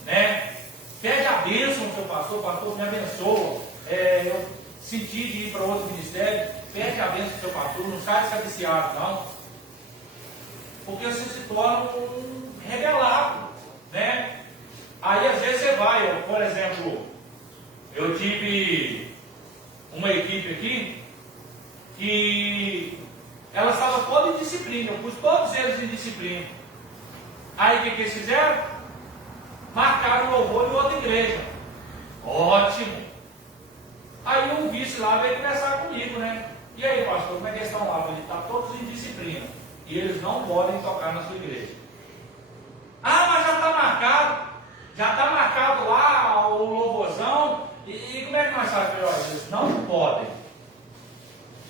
né? Pede a bênção ao seu pastor: pastor, me abençoa. Eu senti de ir para outro ministério. Pede a bênção ao seu pastor, não sai descabeceado, não. Porque você se torna um rebelado, né? Aí às vezes você vai, por exemplo, eu tive uma equipe aqui que ela estava toda em disciplina, eu pus todos eles em disciplina. Aí o que eles fizeram? Marcaram o louvor em outra igreja. Ótimo! Aí um vice lá veio conversar comigo, né? E aí, pastor, como é que eles estão lá? Eles estão todos em disciplina e eles não podem tocar na sua igreja. Ah, mas já está marcado lá o louvorzão. E como é que nós sabemos? Eles não podem.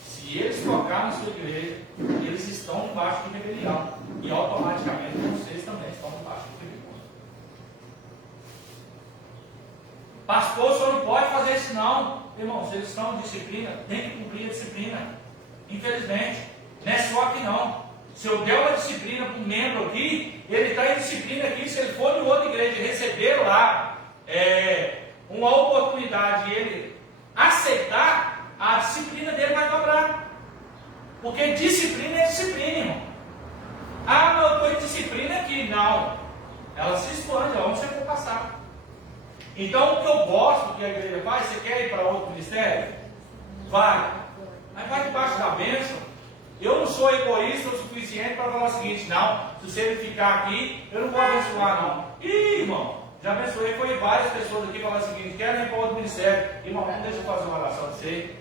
Se eles tocar na sua igreja, eles estão debaixo de rebelião. E automaticamente vocês também estão debaixo de rebelião. Pastor, o senhor não pode fazer isso não. Irmão, se eles estão em disciplina, tem que cumprir a disciplina. Infelizmente, não é só aqui não. Se eu der uma disciplina para um membro aqui, ele está em disciplina aqui. Se ele for em outra igreja e receber lá uma oportunidade e ele aceitar, a disciplina dele vai dobrar. Porque disciplina é disciplina, irmão. Ah, mas eu estou em disciplina aqui. Não. Ela se expande onde você for passar. Então, o que eu gosto que a igreja faz, você quer ir para outro ministério? Vai. Mas vai debaixo da bênção. Eu não sou egoísta o suficiente para falar o seguinte: não, se você ficar aqui, eu não vou abençoar, não. Ih, irmão, já abençoei, foi várias pessoas aqui falar o seguinte: querem ir para outro ministério. Irmão, deixa eu fazer uma oração de você.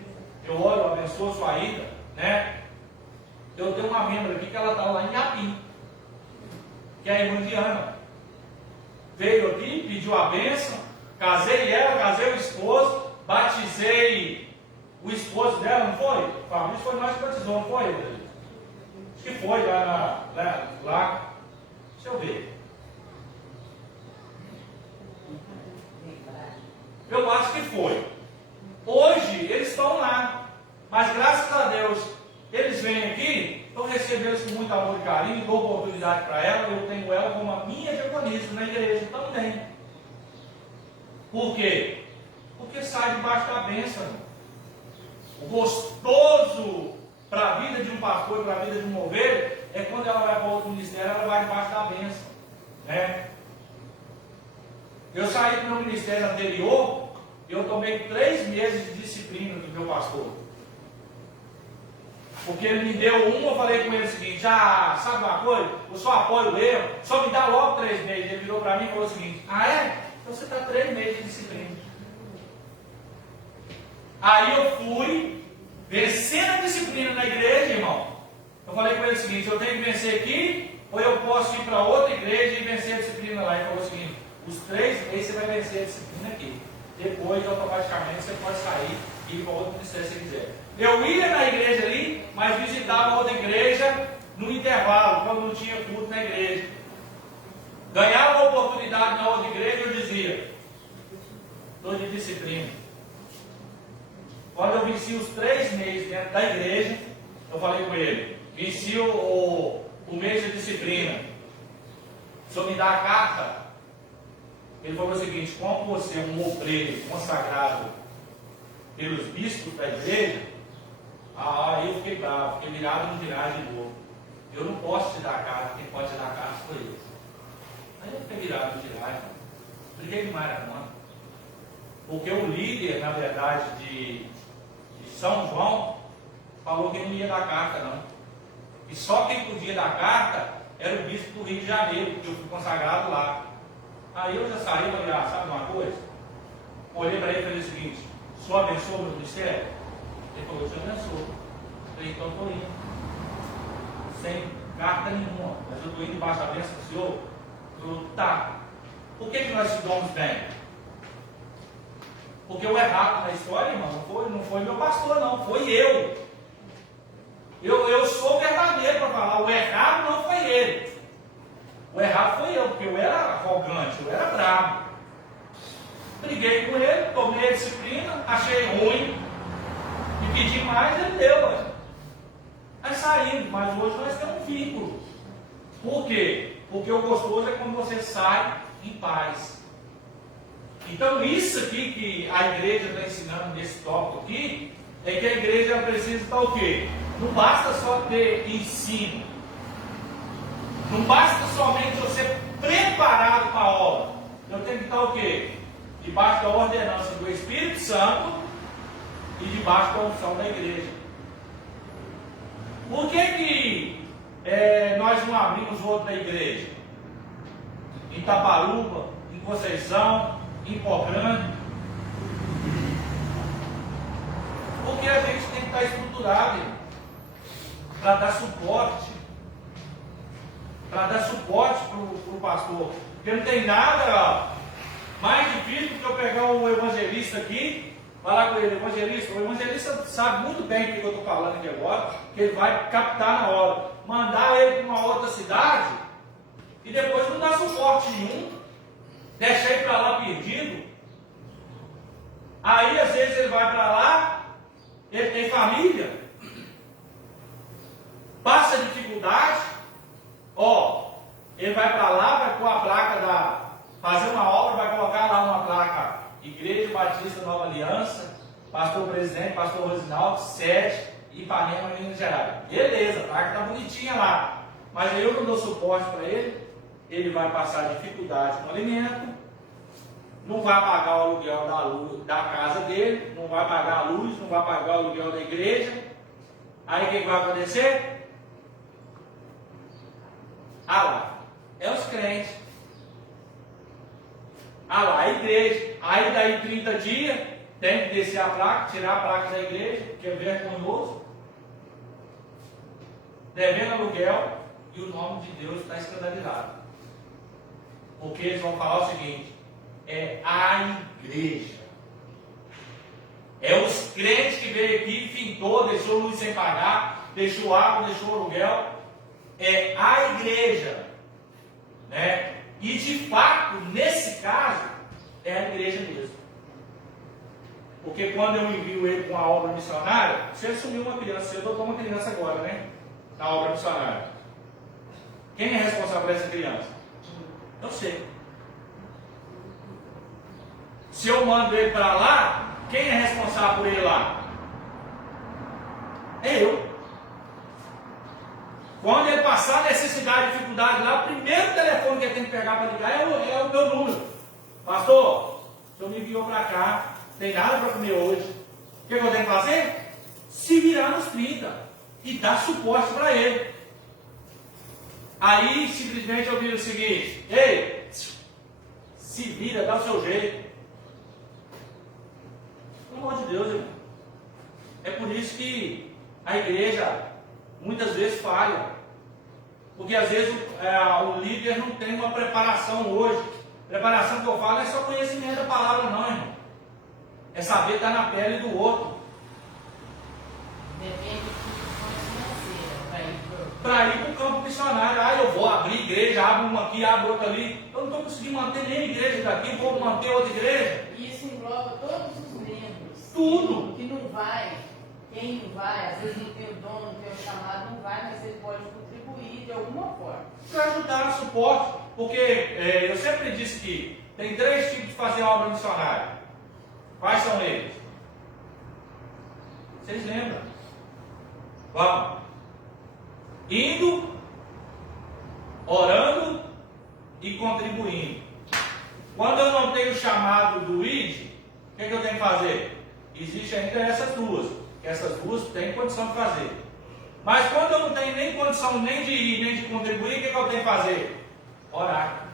Eu oro, eu abençoo a sua ida, né? Eu tenho uma membro aqui que ela está lá em Capim, que é a irmã Diana. Veio aqui, pediu a bênção, casei ela, casei o esposo, batizei o esposo dela, não foi? O Fabrício foi nós que batizou, não foi? Acho que foi lá. Deixa eu ver. Eu acho que foi. Hoje eles estão lá, mas graças a Deus eles vêm aqui, eu recebo eles com muito amor e carinho, dou oportunidade para ela, eu tenho ela como a minha diaconisa na igreja também. Por quê? Porque sai debaixo da bênção. O gostoso para a vida de um pastor, para a vida de um ovelho, é quando ela vai para outro ministério, ela vai debaixo da bênção, né? Eu saí do meu ministério anterior, eu tomei 3 meses de disciplina do meu pastor. Porque ele me deu eu falei com ele o seguinte: sabe uma coisa? Eu só apoio o erro, só me dá logo 3 meses. Ele virou para mim e falou o seguinte: é? Então você está 3 meses de disciplina. Aí eu fui, vencendo a disciplina na igreja, irmão. Eu falei com ele o seguinte: eu tenho que vencer aqui, ou eu posso ir para outra igreja e vencer a disciplina lá. Ele falou o seguinte: os 3 meses você vai vencer a disciplina aqui. Depois, automaticamente, você pode sair e ir para outro ministério se você quiser. Eu ia na igreja ali, mas visitava outra igreja no intervalo, quando não tinha culto na igreja. Ganhava uma oportunidade na outra igreja, eu dizia: estou de disciplina. Quando eu venci os 3 meses dentro da igreja, eu falei com ele: venci o mês de disciplina. O senhor me dá a carta? Ele falou o seguinte: como você é um obreiro consagrado pelos bispos da igreja, aí eu fiquei bravo, fiquei virado no viragem de novo. Eu não posso te dar a carta, quem pode te dar a carta foi eles. Aí eu fiquei virado no viragem, briguei demais na conta. Porque o líder, na verdade, de São João, falou que não ia dar carta, não. E só quem podia dar carta era o bispo do Rio de Janeiro, porque eu fui consagrado lá. Aí eu já saí para virar, sabe uma coisa? olhei para ele e falei o seguinte: o senhor abençoa o meu ministério? Ele falou: eu te abençoo. Eu falei: então estou indo. Sem carta nenhuma, mas eu estou indo debaixo da bênção do senhor. Ele falou: tá. Por que nós se damos bem? Porque o errado na história, irmão, não foi meu pastor, não, foi eu. Eu sou verdadeiro para falar, o errado não foi ele. O errado foi eu, porque eu era arrogante, eu era bravo. Briguei com ele, tomei a disciplina, achei ruim, e pedi mais, ele deu. Aí saímos, mas hoje nós temos um vínculo. Por quê? Porque o gostoso é quando você sai em paz. Então isso aqui que a igreja está ensinando nesse tópico aqui, é que a igreja precisa estar o quê? Não basta só ter ensino. Não basta somente eu ser preparado para a obra. Eu tenho que estar o quê? Debaixo da ordenança do Espírito Santo e debaixo da unção da igreja. Por que nós não abrimos outro da igreja? Em Taparuba, em Conceição, em Pó Grande? Porque a gente tem que estar estruturado para dar suporte. Para dar suporte para o pastor. Porque não tem nada mais difícil do que eu pegar um evangelista aqui, falar com ele: evangelista, o evangelista sabe muito bem o que eu estou falando aqui agora, que ele vai captar na hora. Mandar ele para uma outra cidade e depois não dar suporte nenhum, deixar ele para lá perdido. Aí às vezes ele vai para lá, ele tem família, passa dificuldade, ele vai para lá, vai pôr a placa fazer uma obra, vai colocar lá uma placa: Igreja Batista Nova Aliança, pastor presidente, pastor Rosinaldo, 7, Ipanema, Minas Gerais. Beleza, a placa está bonitinha lá. Mas aí eu não dou suporte para ele vai passar dificuldade com o alimento, não vai pagar o aluguel da casa dele, não vai pagar a luz, não vai pagar o aluguel da igreja. Aí o que vai acontecer? Lá, é os crentes. Lá, a igreja. Aí daí 30 dias, tem que descer a placa, tirar a placa da igreja, que é vergonhoso, devendo aluguel, e o nome de Deus está escandalizado. Porque eles vão falar o seguinte: é a igreja. É os crentes que veio aqui, fintou, deixou luz sem pagar, deixou água, deixou aluguel. É a igreja. Né? E de fato, nesse caso, é a igreja mesmo. Porque quando eu envio ele com a obra missionária, se ele sumiu uma criança, se eu adotou uma criança agora, né? Na obra missionária, quem é responsável por essa criança? Eu sei. Se eu mando ele para lá, quem é responsável por ele lá? É eu. Quando ele passar necessidade, dificuldade lá, o primeiro telefone que ele tem que pegar para ligar é o meu número. Pastor, o senhor me enviou para cá, tem nada para comer hoje. O que eu tenho que fazer? Se virar nos 30 e dar suporte para ele. Aí simplesmente eu digo o seguinte: ei, se vira, dá o seu jeito. Pelo amor de Deus, irmão. É por isso que a igreja muitas vezes falha. Porque às vezes o líder não tem uma preparação hoje. Preparação que eu falo não é só conhecimento da palavra, não, irmão. É saber estar na pele do outro. Depende de condição financeira para ir para o campo missionário. Eu vou abrir igreja, abro uma aqui, abro outra ali. Eu não estou conseguindo manter nem igreja daqui, vou manter outra igreja. Isso engloba todos os membros. Tudo. Que não vai, quem não vai, às vezes não tem o dom, não tem o chamado, não vai, mas ele pode contribuir de alguma forma. Para ajudar, suporte. Porque eu sempre disse que tem 3 tipos de fazer obra missionária. Quais são eles? Vocês lembram? Vamos. Indo, orando e contribuindo. Quando eu não tenho o chamado do ID, o que eu tenho que fazer? Existe ainda essas duas. Essas duas têm condição de fazer. Mas quando eu não tenho nem condição nem de ir, nem de contribuir, o que eu tenho que fazer? Orar.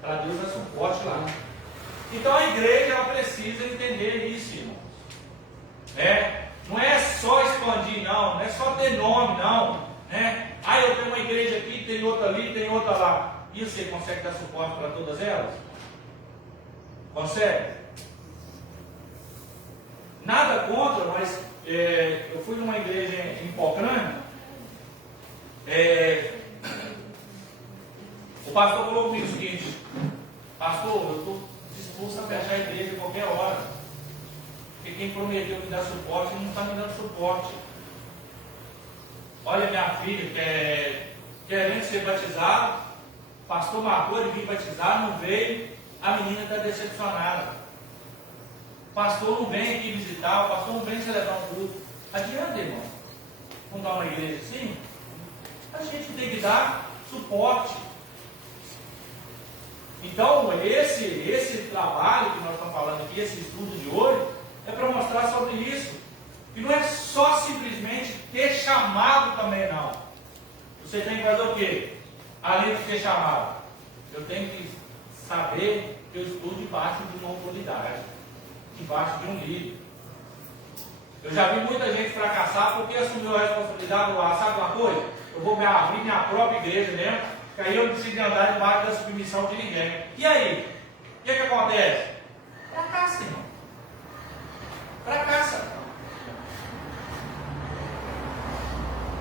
Para Deus dar suporte lá. Então a igreja ela precisa entender isso, irmãos. Né? Não é só expandir, não é só ter nome, não. Né? Ah, eu tenho uma igreja aqui, tem outra ali, tem outra lá. E você consegue dar suporte para todas elas? Consegue? Nada contra, mas eu fui numa igreja em Pocrane. O pastor falou comigo o seguinte: pastor, eu estou disposto a fechar a igreja a qualquer hora, porque quem prometeu me dar suporte não está me dando suporte. Olha, minha filha querendo ser batizada, o pastor marcou de vir batizar, não veio, a menina está decepcionada. O pastor não vem aqui visitar, o pastor não vem celebrar um culto. Adianta, irmão, fundar uma igreja assim? A gente tem que dar suporte. Então, esse trabalho que nós estamos falando aqui, esse estudo de hoje, é para mostrar sobre isso. E não é só simplesmente ter chamado também, não. Você tem que fazer o quê? Além de ter chamado, eu tenho que saber que eu estou debaixo de uma autoridade, debaixo de um líder. Eu já vi muita gente fracassar porque assumiu a responsabilidade do ar. Sabe uma coisa? Eu vou abrir minha própria igreja mesmo, que aí eu não preciso andar debaixo da submissão de ninguém. E aí? O que acontece? Fracassa, irmão. Fracassa.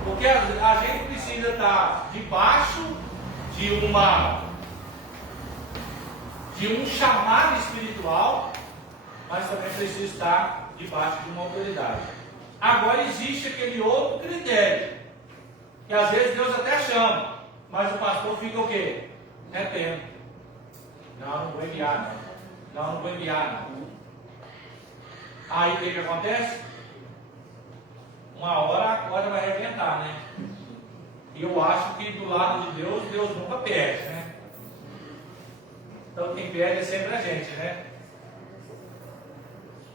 Porque a gente precisa estar debaixo de um chamado espiritual, mas também precisa estar debaixo de uma autoridade. Agora existe aquele outro critério, que às vezes Deus até chama, mas o pastor fica o quê? Retendo. Não vou enviar, não vou enviar, não. Aí o que acontece? Uma hora a corda vai arrebentar, né? E eu acho que do lado de Deus, Deus nunca perde, né? Então quem perde é sempre a gente, né?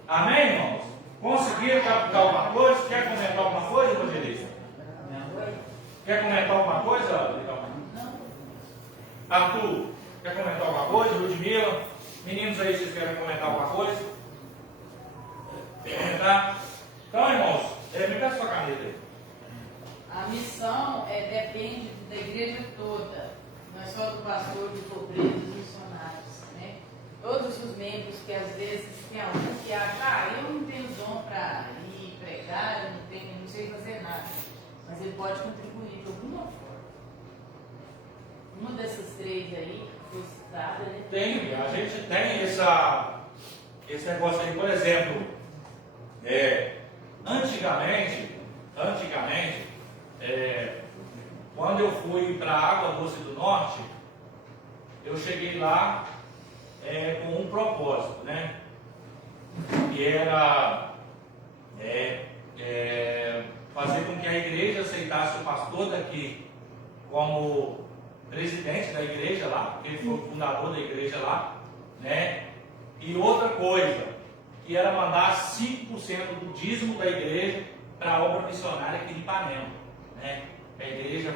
Amém, irmãos? Conseguiram captar alguma coisa? Quer comentar alguma coisa, evangelista? Quer comentar alguma coisa, Legal? Arthur, quer comentar alguma coisa? Ludmila? Meninos aí, vocês querem comentar alguma coisa? Tá? Então, irmãos, me dá sua caneta aí. A missão depende da igreja toda, não é só do pastor, do cobreiro, dos missionários, né? Todos os membros que às vezes tem algum que acha, eu não tenho dom para ir pregar, eu não sei fazer nada, mas ele pode contribuir de alguma forma. Uma dessas três aí foi citada, né? Tem, a gente tem esse negócio aí, por exemplo, antigamente, quando eu fui para a Água Doce do Norte, eu cheguei lá com um propósito, né? Que era fazer com que a igreja aceitasse o pastor daqui como presidente da igreja lá, porque ele foi o fundador da igreja lá, né? E outra coisa, que era mandar 5% do dízimo da igreja para a obra missionária aqui de Ipanema, né? A igreja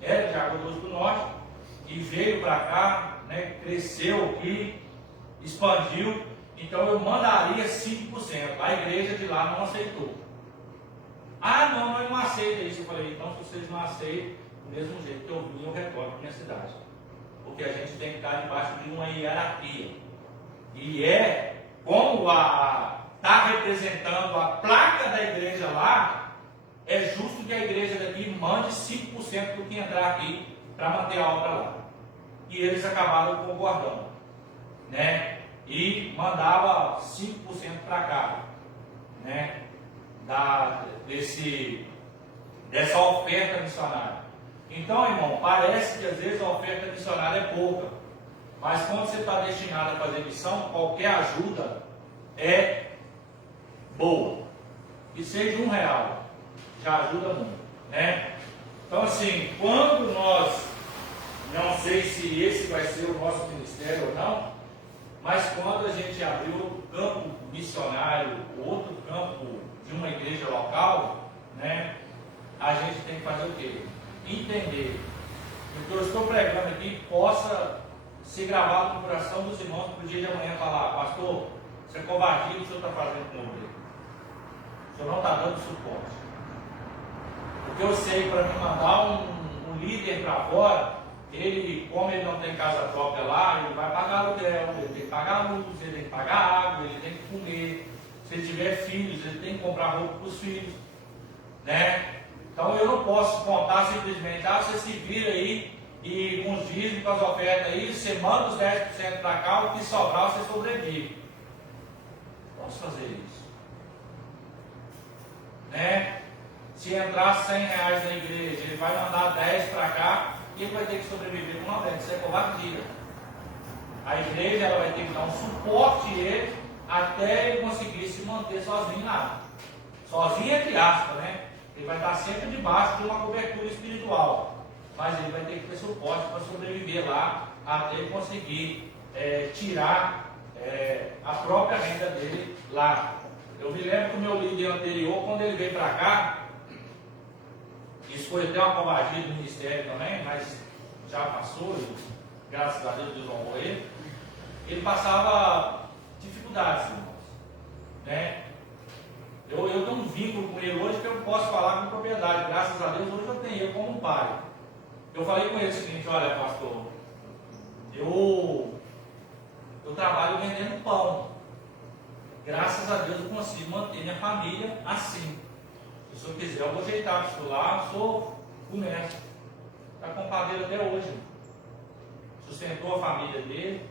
era de Água Doce do Norte e veio para cá, né? Cresceu aqui, expandiu, então eu mandaria 5%. A igreja de lá não aceitou. Ah, não, nós não aceita isso. Eu falei, então se vocês não aceitam, do mesmo jeito que eu vim, eu retorno para minha cidade. Porque a gente tem que estar debaixo de uma hierarquia. E como está representando a placa da igreja lá, é justo que a igreja daqui mande 5% do que entrar aqui para manter a obra lá. E eles acabaram concordando, né? E mandava 5% para cá, né? Dessa oferta missionária. Então, irmão, parece que às vezes a oferta missionária é pouca, mas quando você está destinado a fazer missão, qualquer ajuda é boa. E seja R$1, já ajuda muito, né? Então, assim, quando nós, não sei se esse vai ser o nosso ministério ou não, mas quando a gente abriu outro campo missionário, outro campo de uma igreja local, né? A gente tem que fazer o quê? Entender que o que eu estou pregando aqui possa ser gravado no coração dos irmãos para o dia de amanhã falar: pastor, isso é covardia que o senhor está fazendo com o obreiro. O senhor não está dando suporte. Porque eu sei, para me mandar um líder para fora, ele, como ele não tem casa própria lá, ele vai pagar aluguel, ele tem que pagar luz, ele tem que pagar água, ele tem que comer. Se ele tiver filhos, ele tem que comprar roupa para os filhos, né? Então eu não posso contar simplesmente: você se vira aí e com os dízimos, com as ofertas aí, você manda os 10% para cá, o que sobrar você sobrevive. Posso fazer isso, né? Se entrar 100 reais na igreja, ele vai mandar 10 para cá e ele vai ter que sobreviver com 90. Isso é covardia. A igreja ela vai ter que dar um suporte a ele até ele conseguir se manter sozinho lá. Sozinho entre aspas, né? Ele vai estar sempre debaixo de uma cobertura espiritual, mas ele vai ter que ter suporte para sobreviver lá até ele conseguir tirar a própria renda dele lá. Eu me lembro que o meu líder anterior, quando ele veio para cá, isso foi até uma covardia do ministério também, mas já passou, e graças a Deus Deus honrou ele. Ele passava dificuldades, irmãos, né? Eu tenho um vínculo com ele hoje que eu posso falar com propriedade. Graças a Deus hoje eu tenho ele como um pai. Eu falei com ele o seguinte: olha, pastor, eu trabalho vendendo pão. Graças a Deus eu consigo manter minha família assim. Se o senhor quiser, eu vou ajeitar isso lá, sou honesto. Está com padeiro até hoje. Sustentou a família dele,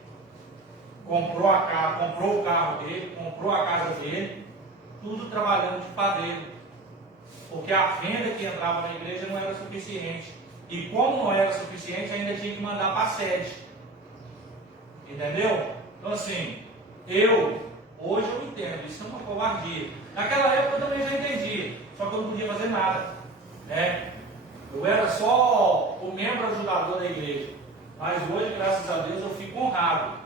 comprou o carro dele, comprou a casa dele, tudo trabalhando de padeiro. Porque a renda que entrava na igreja não era suficiente. E como não era suficiente, ainda tinha que mandar para a sede. Entendeu? Então assim, hoje eu entendo, isso é uma covardia. Naquela época eu também já entendi, só que eu não podia fazer nada, né? Eu era só o membro ajudador da igreja, mas hoje, graças a Deus, eu fico honrado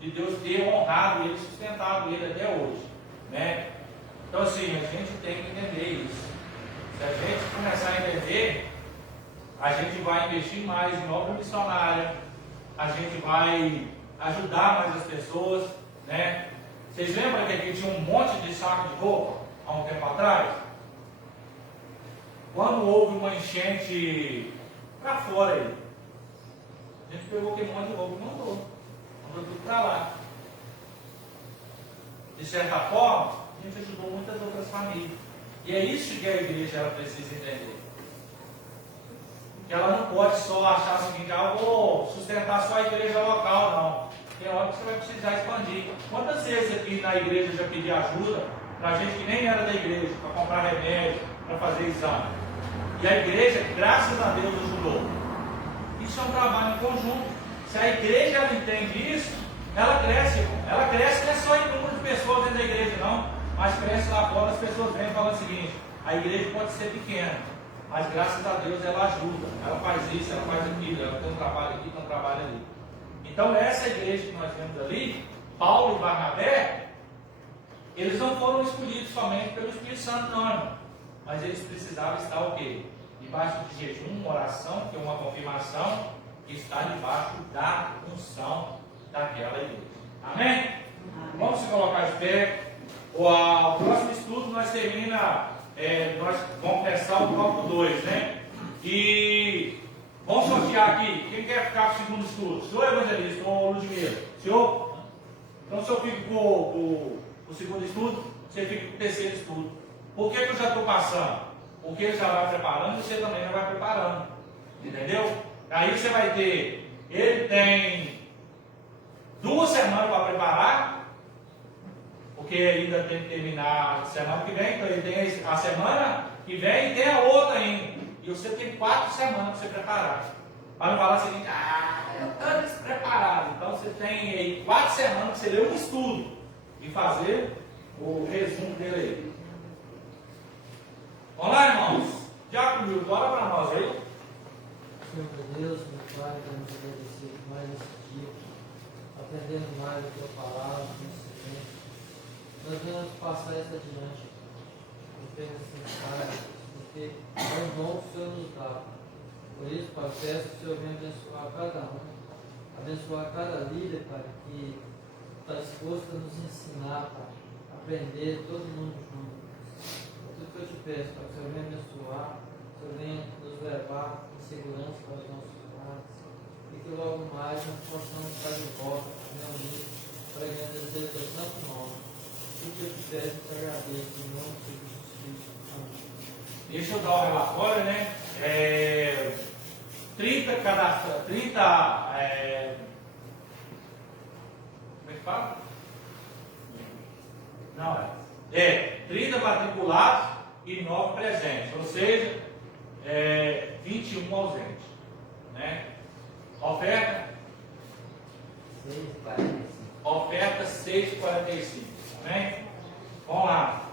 de Deus ter honrado ele, sustentado ele até hoje, né? Então assim, a gente tem que entender isso. Se a gente começar a entender, a gente vai investir mais em obra missionária, a gente vai ajudar mais as pessoas, né? Vocês lembram que aqui tinha um monte de saco de roupa há um tempo atrás? Quando houve uma enchente para fora aí, a gente pegou aquele monte de roupa e mandou tudo para lá. De certa forma, a gente ajudou muitas outras famílias. E é isso que a igreja ela precisa entender. Que ela não pode só achar o seguinte: eu vou sustentar só a igreja local, não. Tem hora que você vai precisar expandir. Quantas vezes aqui na igreja já pedi ajuda para gente que nem era da igreja, para comprar remédio, para fazer exame? E a igreja, graças a Deus, ajudou. Isso é um trabalho em conjunto. Se a igreja ela entende isso, ela cresce. Ela cresce não é só em número de pessoas dentro da igreja, não. Mas cresce lá fora, as pessoas vêm e falam o seguinte: a igreja pode ser pequena, mas graças a Deus ela ajuda. Ela faz isso, ela faz aquilo, ela tem um trabalho aqui, tem um trabalho ali. Então essa igreja que nós vemos ali, Paulo e Barnabé, eles não foram escolhidos somente pelo Espírito Santo, não, irmão. Mas eles precisavam estar o quê? Debaixo de jejum, oração, que é uma confirmação, que está debaixo da unção daquela igreja. Amém? Amém. Vamos se colocar de pé. O próximo estudo nós nós vamos começar o tópico 2, né? E vamos sortear aqui. Quem quer ficar com o segundo estudo? Senhor evangelista ou Ludmila? Senhor? Então, se eu fico com o segundo estudo, você fica com o terceiro estudo. Por que eu já estou passando? Porque ele já vai preparando e você também já vai preparando. Entendeu? Aí você vai ter, ele tem 2 semanas para preparar, porque ainda tem que terminar a semana que vem, então ele tem a semana que vem e tem a outra ainda. E você tem 4 semanas para você preparar. Para não falar o seguinte: eu estou despreparado. Então você tem aí 4 semanas para você ler um estudo e fazer o resumo dele aí. Vamos lá, irmãos. Diácono Milton, bora para nós aí. Senhor Deus, meu Pai, queremos agradecer mais esse dia, aprendendo mais a tua palavra, conhecimento. Nós vamos passar essa adiante, porque é necessário, porque é um dom que o Senhor nos dá. Por isso, Pai, peço que o Senhor venha abençoar cada um, Abençoar cada líder, Pai, que está disposto a nos ensinar, Pai, aprender todo mundo junto. É tudo que eu te peço, Pai, que o Senhor venha abençoar, que o Senhor venha nos levar em segurança para os nossos lares, e que logo mais nós possamos estar de volta, reunidos, pregando o Deus do Santo Nome. Tudo que eu te peço, eu te agradeço, em nome de Jesus Cristo. Amém. Deixa eu dar um relatório, né? 30 como é que fala? Não, 30 matriculados e 9 presentes, ou seja, 21 ausentes, né? Oferta? 6,45. Oferta 6,45, amém? Vamos lá.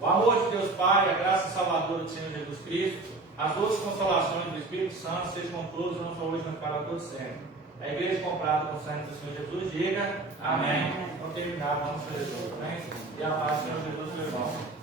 O amor de Deus Pai, a graça salvadora do Senhor Jesus Cristo, as doces consolações do Espírito Santo sejam com todos, não só hoje, mas para todos sempre. A igreja comprada com o sangue do Senhor Jesus, diga amém. Não terminado, vamos fazer tudo, amém? E a paz do Senhor Jesus, meu irmão.